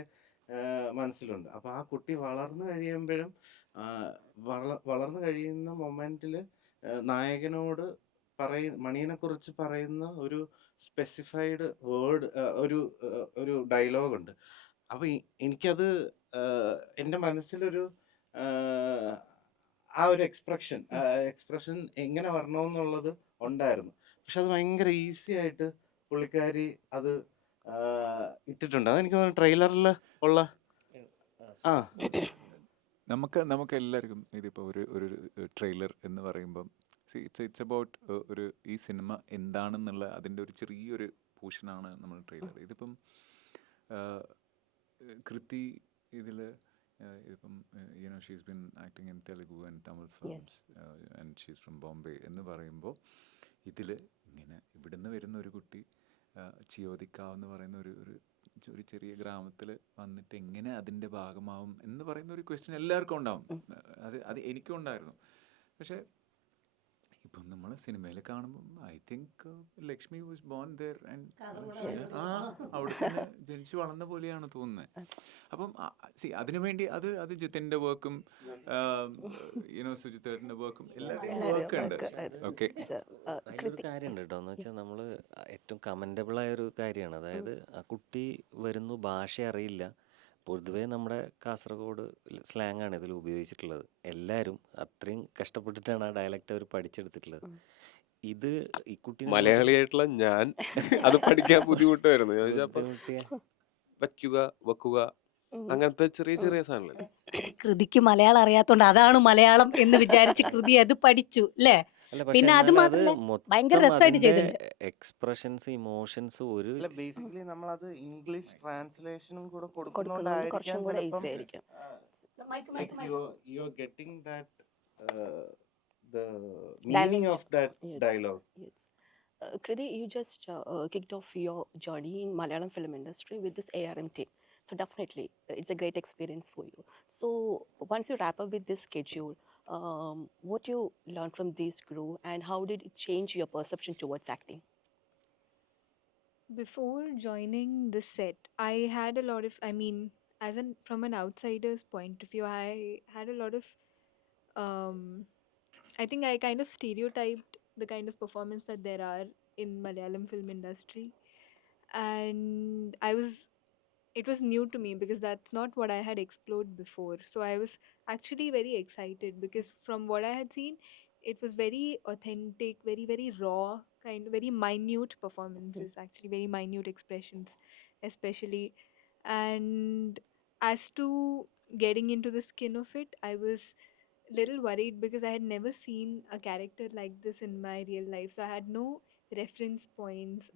മനസ്സിലുണ്ട്. അപ്പൊ ആ കുട്ടി വളർന്നു കഴിയുമ്പോഴും വളർന്നു കഴിയുന്ന മൊമെന്റില് നായകനോട് മണിയനെ കുറിച്ച് പറയുന്ന ഒരു സ്പെസിഫൈഡ് വേർഡ്, ഒരു ഡയലോഗ് ഉണ്ട്. അപ്പൊ എനിക്കത് എൻ്റെ മനസ്സിലൊരു ആ ഒരു എക്സ്പ്രഷൻ എങ്ങനെ വരണമെന്നുള്ളത് ഉണ്ടായിരുന്നു. പക്ഷെ അത് ഭയങ്കര ഈസി ആയിട്ട് പുള്ളിക്കാരി അത് ഇട്ടിട്ടുണ്ട്. അതെനിക്ക് തോന്നുന്നു ട്രെയിലറിൽ ഉള്ള ആ നമുക്ക് എല്ലാവർക്കും ഇതിപ്പോൾ ഒരു ട്രെയിലർ എന്ന് പറയുമ്പം ഇറ്റ്സ് അബൌട്ട് ഒരു ഈ സിനിമ എന്താണെന്നുള്ള അതിൻ്റെ ഒരു ചെറിയൊരു പോർഷനാണ് നമ്മൾ ട്രെയിലർ. ഇതിപ്പം കൃതി ഇതിൽ ഇപ്പം you know she's bin acting in Telugu and Tamil films and she's from Bombay എന്ന് പറയുമ്പോൾ ഇതിൽ ഇങ്ങനെ ഇവിടുന്ന് വരുന്ന ഒരു കുട്ടി ചിയോദിക്കാവ് എന്ന് പറയുന്ന ഒരു ചെറിയ ഗ്രാമത്തിൽ വന്നിട്ട് എങ്ങനെ അതിൻ്റെ ഭാഗമാവും എന്ന് പറയുന്ന ഒരു ക്വസ്റ്റ്യൻ എല്ലാവർക്കും ഉണ്ടാവും. അത് എനിക്കും ഉണ്ടായിരുന്നു. പക്ഷേ ഇപ്പം നമ്മൾ സിനിമയിൽ കാണുമ്പം I think Lakshmi was born there and അവിടെ തന്നെ ജനിച്ച് വളർന്ന പോലെയാണ് തോന്നുന്നത്. അപ്പം അതിനുവേണ്ടി അത് ജിത്തിൻ്റെ വർക്കും സുജിത്തേട്ടൻ്റെ വർക്കും എല്ലാവരുടെയും വർക്ക് ഉണ്ട്. ഓക്കെ, അതിലൊരു കാര്യമുണ്ട് കേട്ടോ. എന്ന് വെച്ചാൽ നമ്മൾ ഏറ്റവും കമൻറ്റബിളായ ഒരു കാര്യമാണ്. അതായത് ആ കുട്ടി വരുന്നു, ഭാഷ അറിയില്ല. പൊതുവേ നമ്മുടെ കാസർഗോഡ് സ്ലാങ് ആണ് ഇതിൽ ഉപയോഗിച്ചിട്ടുള്ളത്. എല്ലാവരും അത്രയും കഷ്ടപ്പെട്ടിട്ടാണ് ആ ഡയലക്റ്റ് അവർ പഠിച്ചെടുത്തിട്ടുള്ളത്. ഇത് ഈ കുട്ടി മലയാളിയായിട്ടുള്ള ഞാൻ അത് പഠിക്കാൻ ബുദ്ധിമുട്ടായിരുന്നു. ഞാൻ ചോദിച്ചപ്പോ ബുദ്ധിമുട്ടിയ വയ്ക്കുക വെക്കുക അങ്ങനത്തെ ചെറിയ ചെറിയ സാധനങ്ങൾ. കൃതിക്ക് മലയാളം അറിയാത്തോണ്ട് അതാണ് മലയാളം എന്ന് വിചാരിച്ച് കൃതി അത് പഠിച്ചു അല്ലേ? അല്ല, പക്ഷെ പിന്നെ അത് എന്നാലും അത് മാത്രല്ല ഭയങ്കര മൊത്തം രസമായിട്ട് അതിന്റെ ചെയ്തിട്ടുണ്ട്. എക്സ്പ്രഷൻസ്, ഇമോഷൻസ് ഒരു അല്ല ബേസിക്കലി നമ്മളത് ഇംഗ്ലീഷ് ട്രാൻസ്ലേഷനും കൂടെ കൊടുക്കുന്നതുകൊണ്ട് കുറച്ചും കൊടുക്കുന്നോണ്ടായിരിക്കാം കൂടെ ചിലപ്പം ഈസി ആയിരിക്കും. you're getting that the meaning of that Yes. dialogue. Yes. Kriti, you just kicked off your journey in Malayalam film industry with this ARM team. So definitely, it's a great experience for you. So once you wrap up with this schedule, what you learned from this crew and how did it change your perception towards acting? Before joining this set, I had a lot of, from an outsider's point of view, I had a lot of, I think I kind of stereotyped the kind of performance that there are in Malayalam film industry. And it was new to me because that's not what I had explored before. So I was actually very excited because from what I had seen, it was very authentic, very, very raw, kind of very minute performances, actually, very minute expressions, especially. And as to getting into the skin of it, I was a little worried because I had never seen a character like this in my real life. So I had no reference points.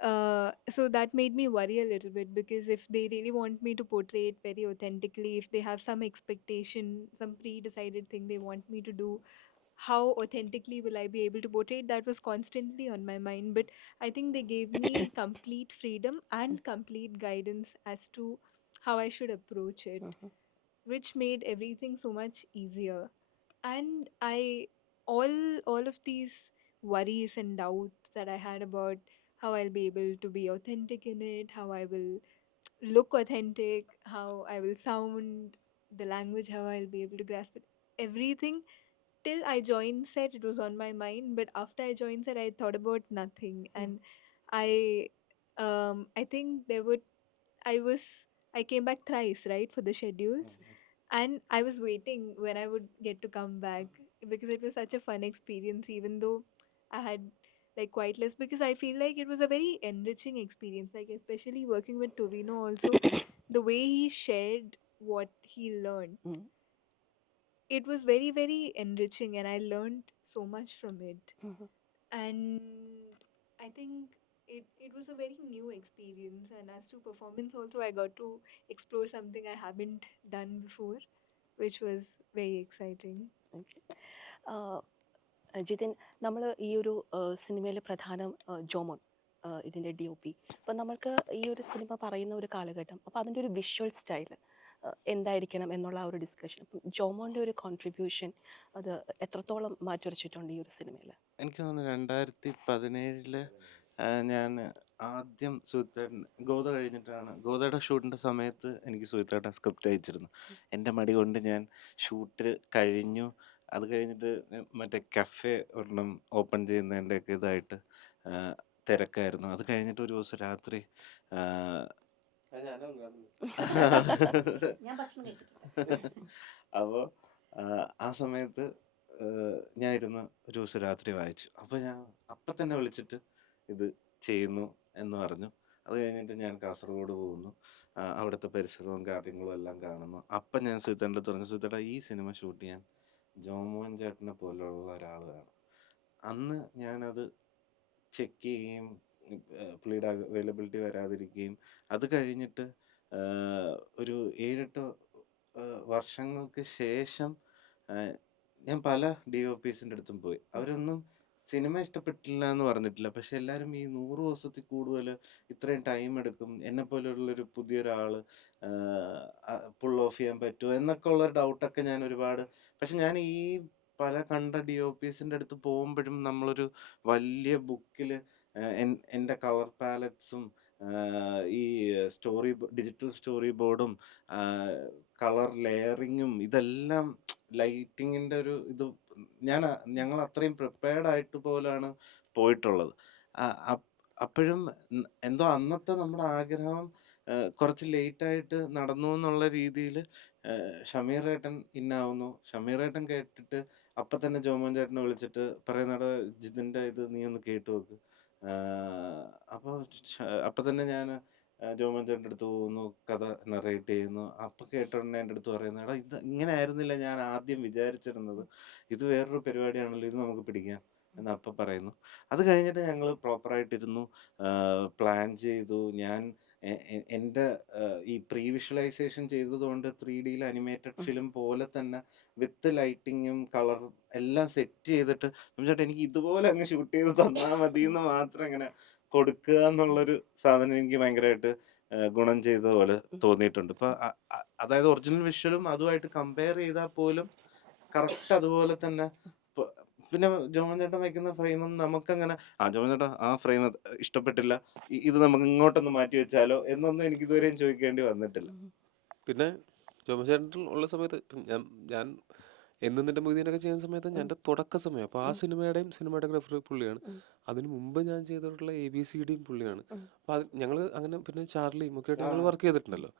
So that made me worry a little bit, because if they really want me to portray it very authentically, if they have some expectation, some pre-decided thing they want me to do, how authentically will I be able to portray it? That was constantly on my mind. But I think they gave me complete freedom and complete guidance as to how I should approach it, which made everything so much easier. And all of these worries and doubts that I had about how I'll be able to be authentic in it, how I will look authentic, how I will sound, the language, how I'll be able to grasp it, everything, till I joined set, it was on my mind. But after I joined set, I thought about nothing. And I I think there would I was I came back thrice, right, for the schedules. And I was waiting when I would get to come back, because it was such a fun experience, even though I had like quite less, because I feel like it was a very enriching experience, like especially working with Tovino also, the way he shared what he learned. Mm. It was very, very enriching, and I learned so much from it. Mhm. And I think it was a very new experience. And as to performance also, I got to explore something I haven't done before, which was very exciting. Okay. Jithin, നമ്മൾ ഈ ഒരു സിനിമയിൽ പ്രധാനം ജോമോൻ, ഇതിൻ്റെ DOP. അപ്പം നമ്മൾക്ക് ഈ ഒരു സിനിമ പറയുന്ന ഒരു കാലഘട്ടം, അപ്പോൾ അതിൻ്റെ ഒരു വിഷ്വൽ സ്റ്റൈൽ എന്തായിരിക്കണം എന്നുള്ള ആ ഒരു ഡിസ്കഷൻ, അപ്പം ജോമോൻ്റെ ഒരു കോൺട്രിബ്യൂഷൻ അത് എത്രത്തോളം മാറ്റുരച്ചിട്ടുണ്ട് ഈ ഒരു സിനിമയിൽ? എനിക്ക് തോന്നുന്നു 2017 ഞാൻ ആദ്യം സുഹിത്തേട്ടൻ ഗോദ കഴിഞ്ഞിട്ടാണ്, ഗോദയുടെ ഷൂട്ടിൻ്റെ സമയത്ത് എനിക്ക് സുഹിത്തേട്ടൻ സ്ക്രിപ്റ്റ് അയച്ചിരുന്നു. എൻ്റെ മടി കൊണ്ട് ഞാൻ ഷൂട്ട് കഴിഞ്ഞു. അത് കഴിഞ്ഞിട്ട് മറ്റേ കഫേ ഒരെണ്ണം ഓപ്പൺ ചെയ്യുന്നതിൻ്റെയൊക്കെ ഇതായിട്ട് തിരക്കായിരുന്നു. അത് കഴിഞ്ഞിട്ട് ഒരു ദിവസം രാത്രി ഞാൻ ഭക്ഷണം കഴിച്ചിട്ടില്ല. അപ്പോൾ ആ സമയത്ത് ഞാൻ ഇരുന്ന് ഒരു ദിവസം രാത്രി വായിച്ചു. അപ്പോൾ ഞാൻ അപ്പം തന്നെ വിളിച്ചിട്ട് ഇത് ചെയ്യുന്നു എന്ന് പറഞ്ഞു. അത് കഴിഞ്ഞിട്ട് ഞാൻ കാസർഗോഡ് പോകുന്നു. അവിടുത്തെ പരിസരവും കാര്യങ്ങളും എല്ലാം കാണുന്നു. അപ്പം ഞാൻ സുഹിത്തേട്ടൻ്റെ അടുത്ത് പറഞ്ഞു, സുഹിത്തേട്ടാ ഈ സിനിമ ഷൂട്ട് ചെയ്യാൻ ജോമോൻ ചേട്ടനെ പോലുള്ള ഒരാൾ വേണം. അന്ന് ഞാനത് ചെക്ക് ചെയ്യുകയും പുള്ളിയുടെ അവൈലബിലിറ്റി വരാതിരിക്കുകയും അത് കഴിഞ്ഞിട്ട് ഒരു 7-8 വർഷങ്ങൾക്ക് ശേഷം ഞാൻ പല DOPസിൻ്റെ അടുത്തും പോയി. അവരൊന്നും സിനിമ ഇഷ്ടപ്പെട്ടില്ല എന്ന് പറഞ്ഞിട്ടില്ല. പക്ഷെ എല്ലാവരും ഈ 100 ദിവസത്തിൽ കൂടുതൽ ഇത്രയും ടൈം എടുക്കും, എന്നെപ്പോലെയുള്ളൊരു പുതിയൊരാൾ പുൾ ഓഫ് ചെയ്യാൻ പറ്റുമോ എന്നൊക്കെ ഉള്ള ഡൗട്ടൊക്കെ ഞാൻ ഒരുപാട്. പക്ഷെ ഞാൻ ഈ പല കണ്ട DOPസിൻ്റെ അടുത്ത് പോകുമ്പോഴും നമ്മളൊരു വലിയ ബുക്കിൽ എൻ്റെ കളർ പാലറ്റ്സും ഈ ഡിജിറ്റൽ സ്റ്റോറി ബോർഡും കളർ ലെയറിങ്ങും ഇതെല്ലാം ലൈറ്റിങ്ങിൻ്റെ ഒരു ഇത് ഞങ്ങൾ അത്രയും പ്രിപ്പയർഡ് ആയിട്ട് പോലാണ് പോയിട്ടുള്ളത്. അപ്പോഴും എന്തോ അന്നത്തെ നമ്മുടെ ആഗ്രഹം കുറച്ച് ലേറ്റായിട്ട് നടന്നു എന്നുള്ള രീതിയിൽ ഷമീറേട്ടൻ ഇന്നാവുന്നു. ഷമീറേട്ടൻ കേട്ടിട്ട് അപ്പം തന്നെ ജോമോൻ ചേട്ടനെ വിളിച്ചിട്ട് പറയുന്നവിടെ ജിതിൻ്റെ ഇത് നീ ഒന്ന് കേട്ടു നോക്ക്. അപ്പോൾ അപ്പം തന്നെ ഞാൻ ജോമോൻ ചേട്ടൻ്റെ അടുത്ത് പോകുന്നു, കഥ നറേറ്റ് ചെയ്യുന്നു. അപ്പം കേട്ടോടനെ എൻ്റെ അടുത്ത് പറയുന്നത്, എടാ ഇത് ഇങ്ങനെ ആയിരുന്നില്ല ഞാൻ ആദ്യം വിചാരിച്ചിരുന്നത്, ഇത് വേറൊരു പരിപാടിയാണല്ലോ, ഇത് നമുക്ക് പിടിക്കാം എന്ന് അപ്പം പറയുന്നു. അത് കഴിഞ്ഞിട്ട് ഞങ്ങൾ പ്രോപ്പറായിട്ടിരുന്നു, പ്ലാൻ ചെയ്തു. ഞാൻ എൻ്റെ ഈ പ്രീ വിഷ്വലൈസേഷൻ ചെയ്തതുകൊണ്ട് 3Dയിൽ അനിമേറ്റഡ് ഫിലിം പോലെ തന്നെ വിത്ത് ലൈറ്റിങ്ങും കളറും എല്ലാം സെറ്റ് ചെയ്തിട്ട് ചേട്ടാ എനിക്ക് ഇതുപോലെ അങ്ങ് ഷൂട്ട് ചെയ്ത് തന്നാൽ മതി എന്ന് മാത്രം ഇങ്ങനെ കൊടുക്കുക എന്നുള്ളൊരു സാധനം എനിക്ക് ഭയങ്കരമായിട്ട് ഗുണം ചെയ്ത പോലെ തോന്നിയിട്ടുണ്ട്. ഇപ്പം അതായത് ഒറിജിനൽ വിഷ്വലും അതുമായിട്ട് കമ്പയർ ചെയ്താൽ പോലും കറക്റ്റ് അതുപോലെ തന്നെ. പിന്നെ ജോമോൻ ചേട്ടൻ വയ്ക്കുന്ന ഫ്രെയിമൊന്നും നമുക്കങ്ങനെ ജോമോൻ ചേട്ടാ ആ ഫ്രെയിം ഇഷ്ടപ്പെട്ടില്ല, ഇത് നമുക്ക് ഇങ്ങോട്ടൊന്ന് മാറ്റി വെച്ചാലോ എന്നൊന്നും എനിക്ക് ഇതുവരെയും ചോദിക്കേണ്ടി വന്നിട്ടില്ല. പിന്നെ ജോമോൻ ചേട്ടൻ ഉള്ള സമയത്ത് ഞാൻ എന്നും നിന്റെ മൊയ്തീനൊക്കെ ചെയ്യുന്ന സമയത്ത് എൻ്റെ തുടക്ക സമയം. അപ്പോൾ ആ സിനിമയുടെയും സിനിമാറ്റോഗ്രാഫർ പുള്ളിയാണ്. അതിന് മുമ്പ് ഞാൻ ചെയ്തിട്ടുള്ള ABCDയും പുള്ളിയാണ്. അപ്പോൾ അത് ഞങ്ങൾ അങ്ങനെ പിന്നെ ചാർലിയും ഒക്കെ ആയിട്ട് ഞങ്ങൾ വർക്ക് ചെയ്തിട്ടുണ്ടല്ലോ.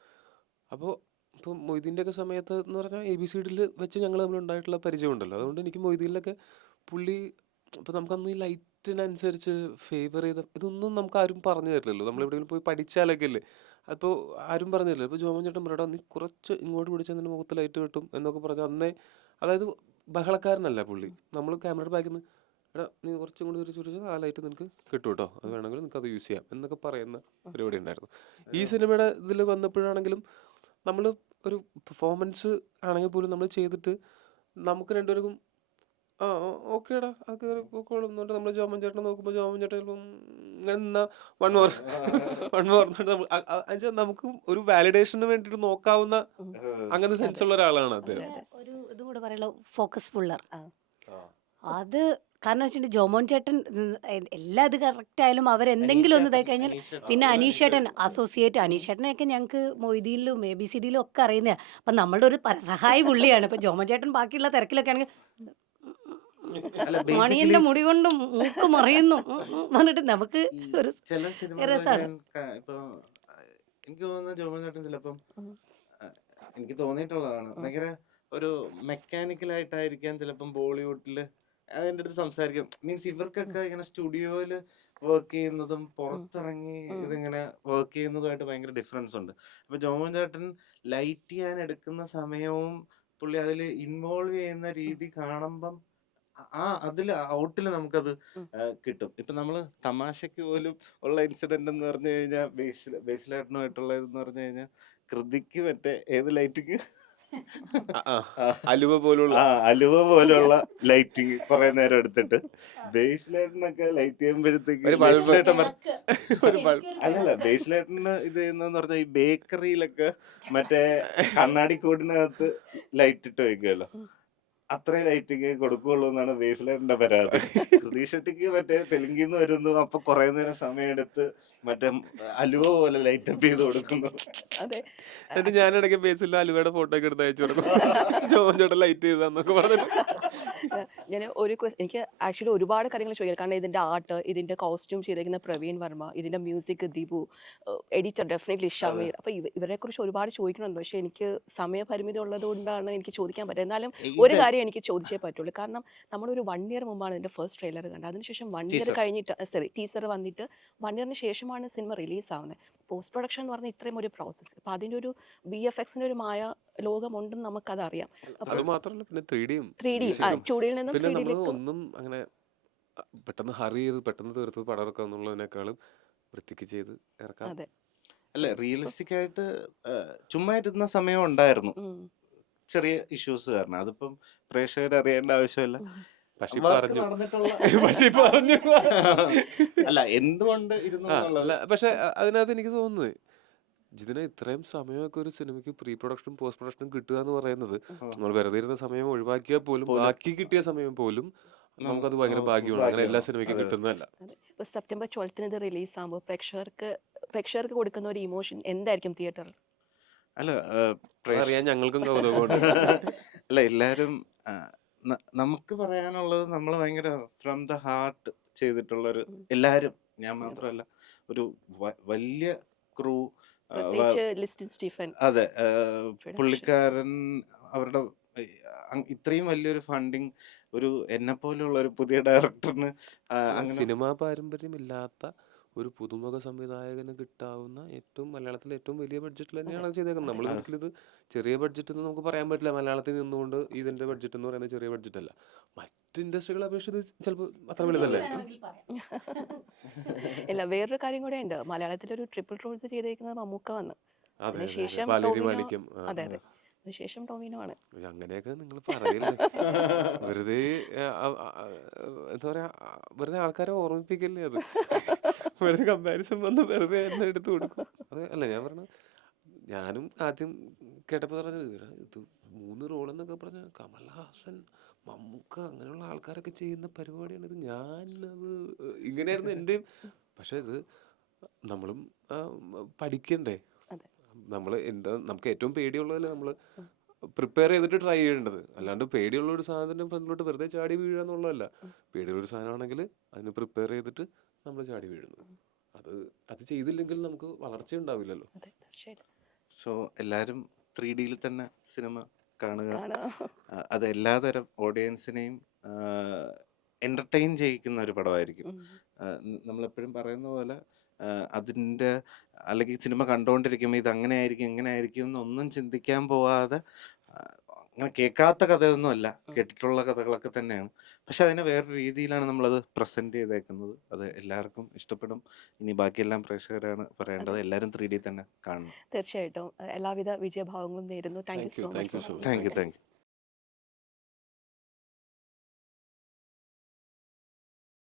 അപ്പോൾ ഇപ്പോൾ മൊയ്തീൻ്റെയൊക്കെ സമയത്ത് എന്ന് പറഞ്ഞാൽ ABCDയിൽ വെച്ച് ഞങ്ങൾ തമ്മിലുണ്ടായിട്ടുള്ള പരിചയമുണ്ടല്ലോ. അതുകൊണ്ട് എനിക്ക് മൊയ്തീനിലൊക്കെ പുള്ളി ഇപ്പോൾ നമുക്കന്ന് ഈ ലൈറ്റിനനുസരിച്ച് ഫേവർ ചെയ്ത ഇതൊന്നും നമുക്ക് ആരും പറഞ്ഞു തരില്ലല്ലോ. നമ്മളെവിടെയെങ്കിലും പോയി പഠിച്ചാലൊക്കെ അല്ലേ. അപ്പോൾ ആരും പറഞ്ഞു തരില്ല. ഇപ്പോൾ ജോമോൻ ചേട്ടൻ പറയടാ നീ കുറച്ച് ഇങ്ങോട്ട് പിടിച്ചാൽ നിന്റെ മുഖത്ത് ലൈറ്റ് കിട്ടും എന്നൊക്കെ പറഞ്ഞ് അന്നേ, അതായത് ബഹളക്കാരനല്ല പുള്ളി. നമ്മൾ ക്യാമറയുടെ ബാക്കിൽ നിന്ന് എടാ നീ കുറച്ചും കൂടി ഒരു ചുരുച്ച് ആ ലൈറ്റ് നിനക്ക് കിട്ടും കേട്ടോ, അത് വേണമെങ്കിൽ നിനക്ക് അത് യൂസ് ചെയ്യാം എന്നൊക്കെ പറയുന്ന പരിപാടി ഉണ്ടായിരുന്നു. ഈ സിനിമയുടെ ഇതിൽ വന്നപ്പോഴാണെങ്കിലും നമ്മൾ ഒരു പെർഫോമൻസ് ആണെങ്കിൽ പോലും നമ്മൾ ചെയ്തിട്ട് നമുക്ക് രണ്ടുപേർക്കും ആ ഓക്കേടാ അത് കയറി പോക്കോളും എന്നിട്ട് നമ്മൾ ജോമൻ ചേട്ടനെ നോക്കുമ്പോൾ ജോമൻ ചേട്ടൻ ചിലപ്പം ഇങ്ങനെ നിന്നാ വൺ മോർ വൺ മോർ എന്നുവെച്ചാൽ നമുക്ക് ഒരു വാലിഡേഷന് വേണ്ടിയിട്ട് നോക്കാവുന്ന അങ്ങനത്തെ സെൻസ് ഉള്ള ഒരാളാണ് അദ്ദേഹം. പിന്നെ ഒരു ഇതും കൂടെ പറയുള്ള ഫോക്കസ് പുള്ളർ ആ. അത് കാരണം വെച്ചിട്ടുണ്ടെങ്കിൽ ജോമോൻ ചേട്ടൻ എല്ലാം ഇത് കറക്റ്റ് ആയാലും അവരെന്തെങ്കിലും ഒന്ന് ഇതായി കഴിഞ്ഞാൽ പിന്നെ അനീഷേട്ടൻ അസോസിയേറ്റ് അനീഷേട്ടനെയൊക്കെ ഞങ്ങൾക്ക് മൊയ്തീനിലും ABCDയിലും ഒക്കെ അറിയുന്നതാണ്. അപ്പം നമ്മളുടെ ഒരു പരസഹായി പുള്ളിയാണ്. ഇപ്പം ജോമോൻ ചേട്ടൻ ബാക്കിയുള്ള തിരക്കിലൊക്കെ ആണെങ്കിൽ അല്ല മണിയന്റെ ബേസിക്കലി മുടി കൊണ്ടും മൂക്ക് മറിയുന്നു പറഞ്ഞിട്ട് നമുക്ക് ഈ ഒരു ചില സിനിമകൾ രസമാണ്. ഞാൻ ഇപ്പൊ എനിക്ക് തോന്നുന്നു ജോമൻ ചേട്ടൻ ചിലപ്പം ഉം. എനിക്ക് തോന്നിയിട്ടുള്ളതാണ് ഭയങ്കര ഒരു മെക്കാനിക്കലായിട്ടായിരിക്കാം ചിലപ്പം ബോളിവുഡില് അതിൻ്റെ അടുത്ത് സംസാരിക്കും. മീൻസ് ഇവർക്കൊക്കെ ഇങ്ങനെ സ്റ്റുഡിയോയിൽ വർക്ക് ചെയ്യുന്നതും പുറത്തിറങ്ങി ഇതിങ്ങനെ വർക്ക് ചെയ്യുന്നതുമായിട്ട് ഭയങ്കര ഡിഫറൻസ് ഉണ്ട്. അപ്പൊ ജോമൻ ചേട്ടൻ ലൈറ്റ് ചെയ്യാൻ എടുക്കുന്ന സമയവും പുള്ളി അതിൽ ഇൻവോൾവ് ചെയ്യുന്ന രീതി കാണുമ്പം അതിൽ ഔട്ടിൽ നമുക്കത് കിട്ടും. ഇപ്പൊ നമ്മള് തമാശക്ക് പോലും ഉള്ള ഇൻസിഡന്റ് എന്ന് പറഞ്ഞു കഴിഞ്ഞാൽ ബേസിലായിട്ടുമായിട്ടുള്ള ഇതെന്ന് പറഞ്ഞു കഴിഞ്ഞാൽ കൃതിക്ക് മറ്റേ ഏത് ലൈറ്റിങ് അലുവ പോലുള്ള അലുവ പോലുള്ള ലൈറ്റിങ് കുറെ നേരം എടുത്തിട്ട് ബേസിലേട്ടനൊക്കെ ലൈറ്റ് ചെയ്യുമ്പോഴത്തേക്ക് ഒരു ബൾബ് ബേസിലേട്ടൻ ഒരു ബൾബ് അല്ലല്ല ബേസിലേട്ടന് ഇത് ചെയ്യുന്നതെന്ന് പറഞ്ഞാൽ ഈ ബേക്കറിയിലൊക്കെ മറ്റേ കണ്ണാടി കൂടിനകത്ത് ലൈറ്റ് ഇട്ട് വെക്കുമല്ലോ, അത്രേ ലൈറ്റിങ് കൊടുക്കുള്ളൂ എന്നാണ് ബേസിലേട്ടന്റെ പരാതി. കൃതി ഷെട്ടിക്ക് മറ്റേ തെലുങ്കിന്ന് വരുന്നു, അപ്പൊ കുറെ നേരം സമയം എടുത്ത് മറ്റേ അലുവ പോലെ ലൈറ്റ് അപ്പ് ചെയ്ത് കൊടുക്കുന്നു. അതെ. എന്നിട്ട് ഞാൻ ഇടയ്ക്ക് ബേസിൽ അലുവയുടെ ഫോട്ടോ ഒക്കെ എടുത്ത് അയച്ചു കൊടുക്കും, ജോമൻ ചേട്ടൻ ലൈറ്റ് ചെയ്താന്നൊക്കെ പറഞ്ഞിട്ട്. ഞാൻ എനിക്ക് ആക്ച്വലി ഒരുപാട് കാര്യങ്ങൾ ചോദിക്കാം. കാരണം ഇതിന്റെ ആർട്ട്, ഇതിന്റെ കോസ്റ്റ്യൂം ചെയ്തേക്കുന്ന പ്രവീൺ വർമ്മ, ഇതിന്റെ മ്യൂസിക് ദീപു, എഡിറ്റർ ഡെഫിനറ്റ്ലി അതെ ഷമീർ. അപ്പൊ ഇവരെ കുറിച്ച് ഒരുപാട് ചോദിക്കണമെന്ന്, പക്ഷെ എനിക്ക് സമയപരിമിതി ഉള്ളത് കൊണ്ടാണ് എനിക്ക് ചോദിക്കാൻ പറ്റുക. എന്നാലും ഒരു ഇത് കാര്യം എനിക്ക് ചോദിച്ചേ പറ്റുള്ളൂ. കാരണം നമ്മളൊരു 1 ഇയർ മുമ്പാണ് ഇതിന്റെ ഫസ്റ്റ് ട്രെയിലർ കണ്ടത്. അതിനുശേഷം 1 ഇയർ ടീസർ കഴിഞ്ഞിട്ട് ടീസർ വന്നിട്ട് 1 ഇയറിന് ശേഷമാണ് സിനിമ റിലീസ് ആവുന്നത്. പോസ്റ്റ് പ്രൊഡക്ഷൻ എന്ന് പറഞ്ഞാൽ ഇത്രയും ഒരു പ്രോസസ്സ്. അപ്പൊ അതിന്റെ ഒരു VFXന്റെ ഒരു മായ ലോകമുണ്ടെന്ന് നമുക്കതറിയാം. അത് അപ്പോൾ മാത്രമല്ല പിന്നെ 3Dയും 3D മ്യൂസിക്കും 2Dയിൽ നിന്നും പിന്നെ നമ്മൾ 3Dയിലേക്ക് ഒന്നും അങ്ങനെ പെട്ടെന്ന് ഹറി ചെയ്ത് പെട്ടെന്ന് തീർത്ത് പടം ഇറക്കുക എന്നുള്ളതിനേക്കാളും വൃത്തിക്ക് ചെയ്ത് ഇറക്കാം. അതെ. അല്ല റിയലിസ്റ്റിക് ആയിട്ട് ചുമ്മാ ഇരുന്ന സമയം ഉണ്ടായിരുന്നു ഉം. ചെറിയ ഇഷ്യൂസ് കാരണം. അതിപ്പം പ്രേക്ഷകർ അറിയേണ്ട ആവശ്യമില്ല, പക്ഷെ വർക്ക് പറഞ്ഞു നടന്നിട്ടുള്ള പക്ഷെ പറഞ്ഞു അല്ല എന്തുകൊണ്ട് ഇരുന്നു എന്നുള്ളത്. അല്ല പക്ഷെ അതിനകത്ത് എനിക്ക് തോന്നുന്നത് ജിതിന് ഇത്രയും സമയമൊക്കെ ഒരു സിനിമയ്ക്ക് പ്രീ പ്രൊഡക്ഷനും പോസ്റ്റ് പ്രൊഡക്ഷനും കിട്ടുക എന്ന് പറയുന്നത് നമ്മൾ വെറുതെ ഇരുന്ന സമയം ഒഴിവാക്കിയാൽ പോലും പോലും ബാക്കി കിട്ടിയ സമയം പോലും നമുക്കത് ഭയങ്കര ഭാഗ്യമാണ്. അങ്ങനെ എല്ലാ ഭാഗ്യമാണ്. സിനിമയ്ക്കും അതെ കിട്ടുന്നതല്ല. അതെ. ഇപ്പൊ സെപ്റ്റംബർ 12 ഇത് റിലീസ് ആകുമ്പോൾ പ്രേക്ഷകർക്ക് കൊടുക്കുന്ന ഒരു ഇമോഷൻ എന്തായിരിക്കും തിയേറ്ററിൽ? അല്ല അതറിയാൻ ഞങ്ങൾക്കും കൗതുകമുണ്ട്. അല്ല എല്ലാരും നമുക്ക് പറയാനുള്ളത് നമ്മൾ ഭയങ്കര ഫ്രം ദ ഹാർട്ട് ചെയ്തിട്ടുള്ളൊരു എല്ലാരും, ഞാൻ മാത്രമല്ല, ഒരു വലിയ ക്രൂ. പ്രത്യേകിച്ച് ലിസ്റ്റിൻ സ്റ്റീഫൻ അതെ പ്രൊഡക്ഷൻ. പുള്ളിക്കാരൻ അവരുടെ ഇത്രയും വലിയൊരു ഫണ്ടിങ് ഒരു എന്നെ പോലെയുള്ള ഒരു പുതിയ ഡയറക്ടറിന് അങ്ങനെ സിനിമാ പാരമ്പര്യമില്ലാത്ത ഒരു പുതുമുഖ സംവിധായകന് കിട്ടാവുന്ന മലയാളത്തിലെ ഏറ്റവും വലിയ ബഡ്ജറ്റിൽ അതെ തന്നെയാണ് ചെയ്തേക്കുന്നത്. നമ്മൾ അതെ ഒരിക്കലും ഇത് ചെറിയ ബഡ്ജറ്റ് എന്ന് നമുക്ക് പറയാൻ പറ്റില്ല. മലയാളത്തിൽ നിന്നുകൊണ്ട് ഇതിന്റെ ബഡ്ജറ്റ് എന്ന് പറയുന്നത് ചെറിയ ബഡ്ജറ്റ് അല്ല. മറ്റ് ഇൻഡസ്ട്രികളെ അപേക്ഷിച്ച് ചിലപ്പോൾ അത്ര വലുതല്ലായിരിക്കും. വേണമെങ്കിൽ പറയാം. ഇല്ല, വേറൊരു കാര്യം കൂടെ ഉണ്ട്. മലയാളത്തിലൊരു ട്രിപ്പിൾ റോൾസ് ചെയ്തേക്കുന്നത് മമ്മൂക്ക വന്ന്, അതെ അതെ അതെ അതിനുശേഷം പാലേരി ടോവിനോ. മാണിക്യം. അതെ അതെ, അതിനുശേഷം ടോവിനോ ആണ്. അങ്ങനെയൊക്കെ നിങ്ങൾ പറയില്ലേ, വെറുതെ എന്താ പറയാ, വെറുതെ ആൾക്കാരെ ഓർമ്മിപ്പിക്കല്ലേ അത്. വെറുതെ കമ്പാരിസൺ വന്ന് വെറുതെ എന്നെ എടുത്ത് കൊടുക്കും. അത് അല്ല ഞാൻ പറഞ്ഞത്. ഞാനും ആദ്യം കേട്ടപ്പോൾ പറഞ്ഞത് ഇത് 3 റോളെന്നൊക്കെ പറഞ്ഞ കമൽഹാസൻ, മമ്മൂക്ക അങ്ങനെയുള്ള ആൾക്കാരൊക്കെ ചെയ്യുന്ന പരിപാടിയാണ് ഇത്. ഞാനത് ഇങ്ങനെയായിരുന്നു എൻ്റെയും. പക്ഷെ ഇത് നമ്മളും പഠിക്കണ്ടേ. അതെ. നമ്മൾ നമുക്ക് ഏറ്റവും പേടിയുള്ളതല്ലേ നമ്മൾ പ്രിപ്പയർ ചെയ്തിട്ട് ട്രൈ ചെയ്യേണ്ടത്. അല്ലാണ്ട് പേടിയുള്ള ഒരു സാധനത്തിന്റെ ഫ്രണ്ടിലോട്ട് വെറുതെ ചാടി വീഴുക എന്നുള്ളതല്ല. പേടിയുള്ള ഒരു സാധനമാണെങ്കിൽ അതിന് പ്രിപ്പയർ ചെയ്തിട്ട് നമ്മൾ ചാടി വീഴുന്നു. അത് ചെയ്തില്ലെങ്കിൽ നമുക്ക് വളർച്ച ഉണ്ടാവില്ലല്ലോ. അതെ തീർച്ചയായിട്ടും. സോ എല്ലാരും 3Dയിൽ തന്നെ സിനിമ കാണുക. കാണാ. അത് എല്ലാതരം ഓഡിയൻസിനെയും എന്റർടൈൻ ചെയ്യിക്കുന്ന ഒരു പടമായിരിക്കും. നമ്മളെപ്പോഴും പറയുന്ന പോലെ അതിൻ്റെ അല്ലെങ്കിൽ സിനിമ കണ്ടുകൊണ്ടിരിക്കുമ്പോൾ ഇത് അങ്ങനെ ആയിരിക്കും ഇങ്ങനെ ആയിരിക്കും എന്നൊന്നും ചിന്തിക്കാൻ പോവാതെ അങ്ങനെ കേൾക്കാത്ത കഥയൊന്നുമല്ല, കേട്ടിട്ടുള്ള കഥകളൊക്കെ തന്നെയാണ്. പക്ഷെ അതിനെ വേറൊരു രീതിയിലാണ് നമ്മളത് പ്രസന്റ് ചെയ്തേക്കുന്നത്. അത് എല്ലാവർക്കും ഇഷ്ടപ്പെടും. ഇനി ബാക്കിയെല്ലാം പ്രേക്ഷകരാണ് പറയേണ്ടത്. എല്ലാവരും 3D തന്നെ കാണണം. തീർച്ചയായിട്ടും എല്ലാവിധ വിജയഭാവങ്ങളും നേരുന്നു. Thank you thank you so thank you much so for much. Thank U.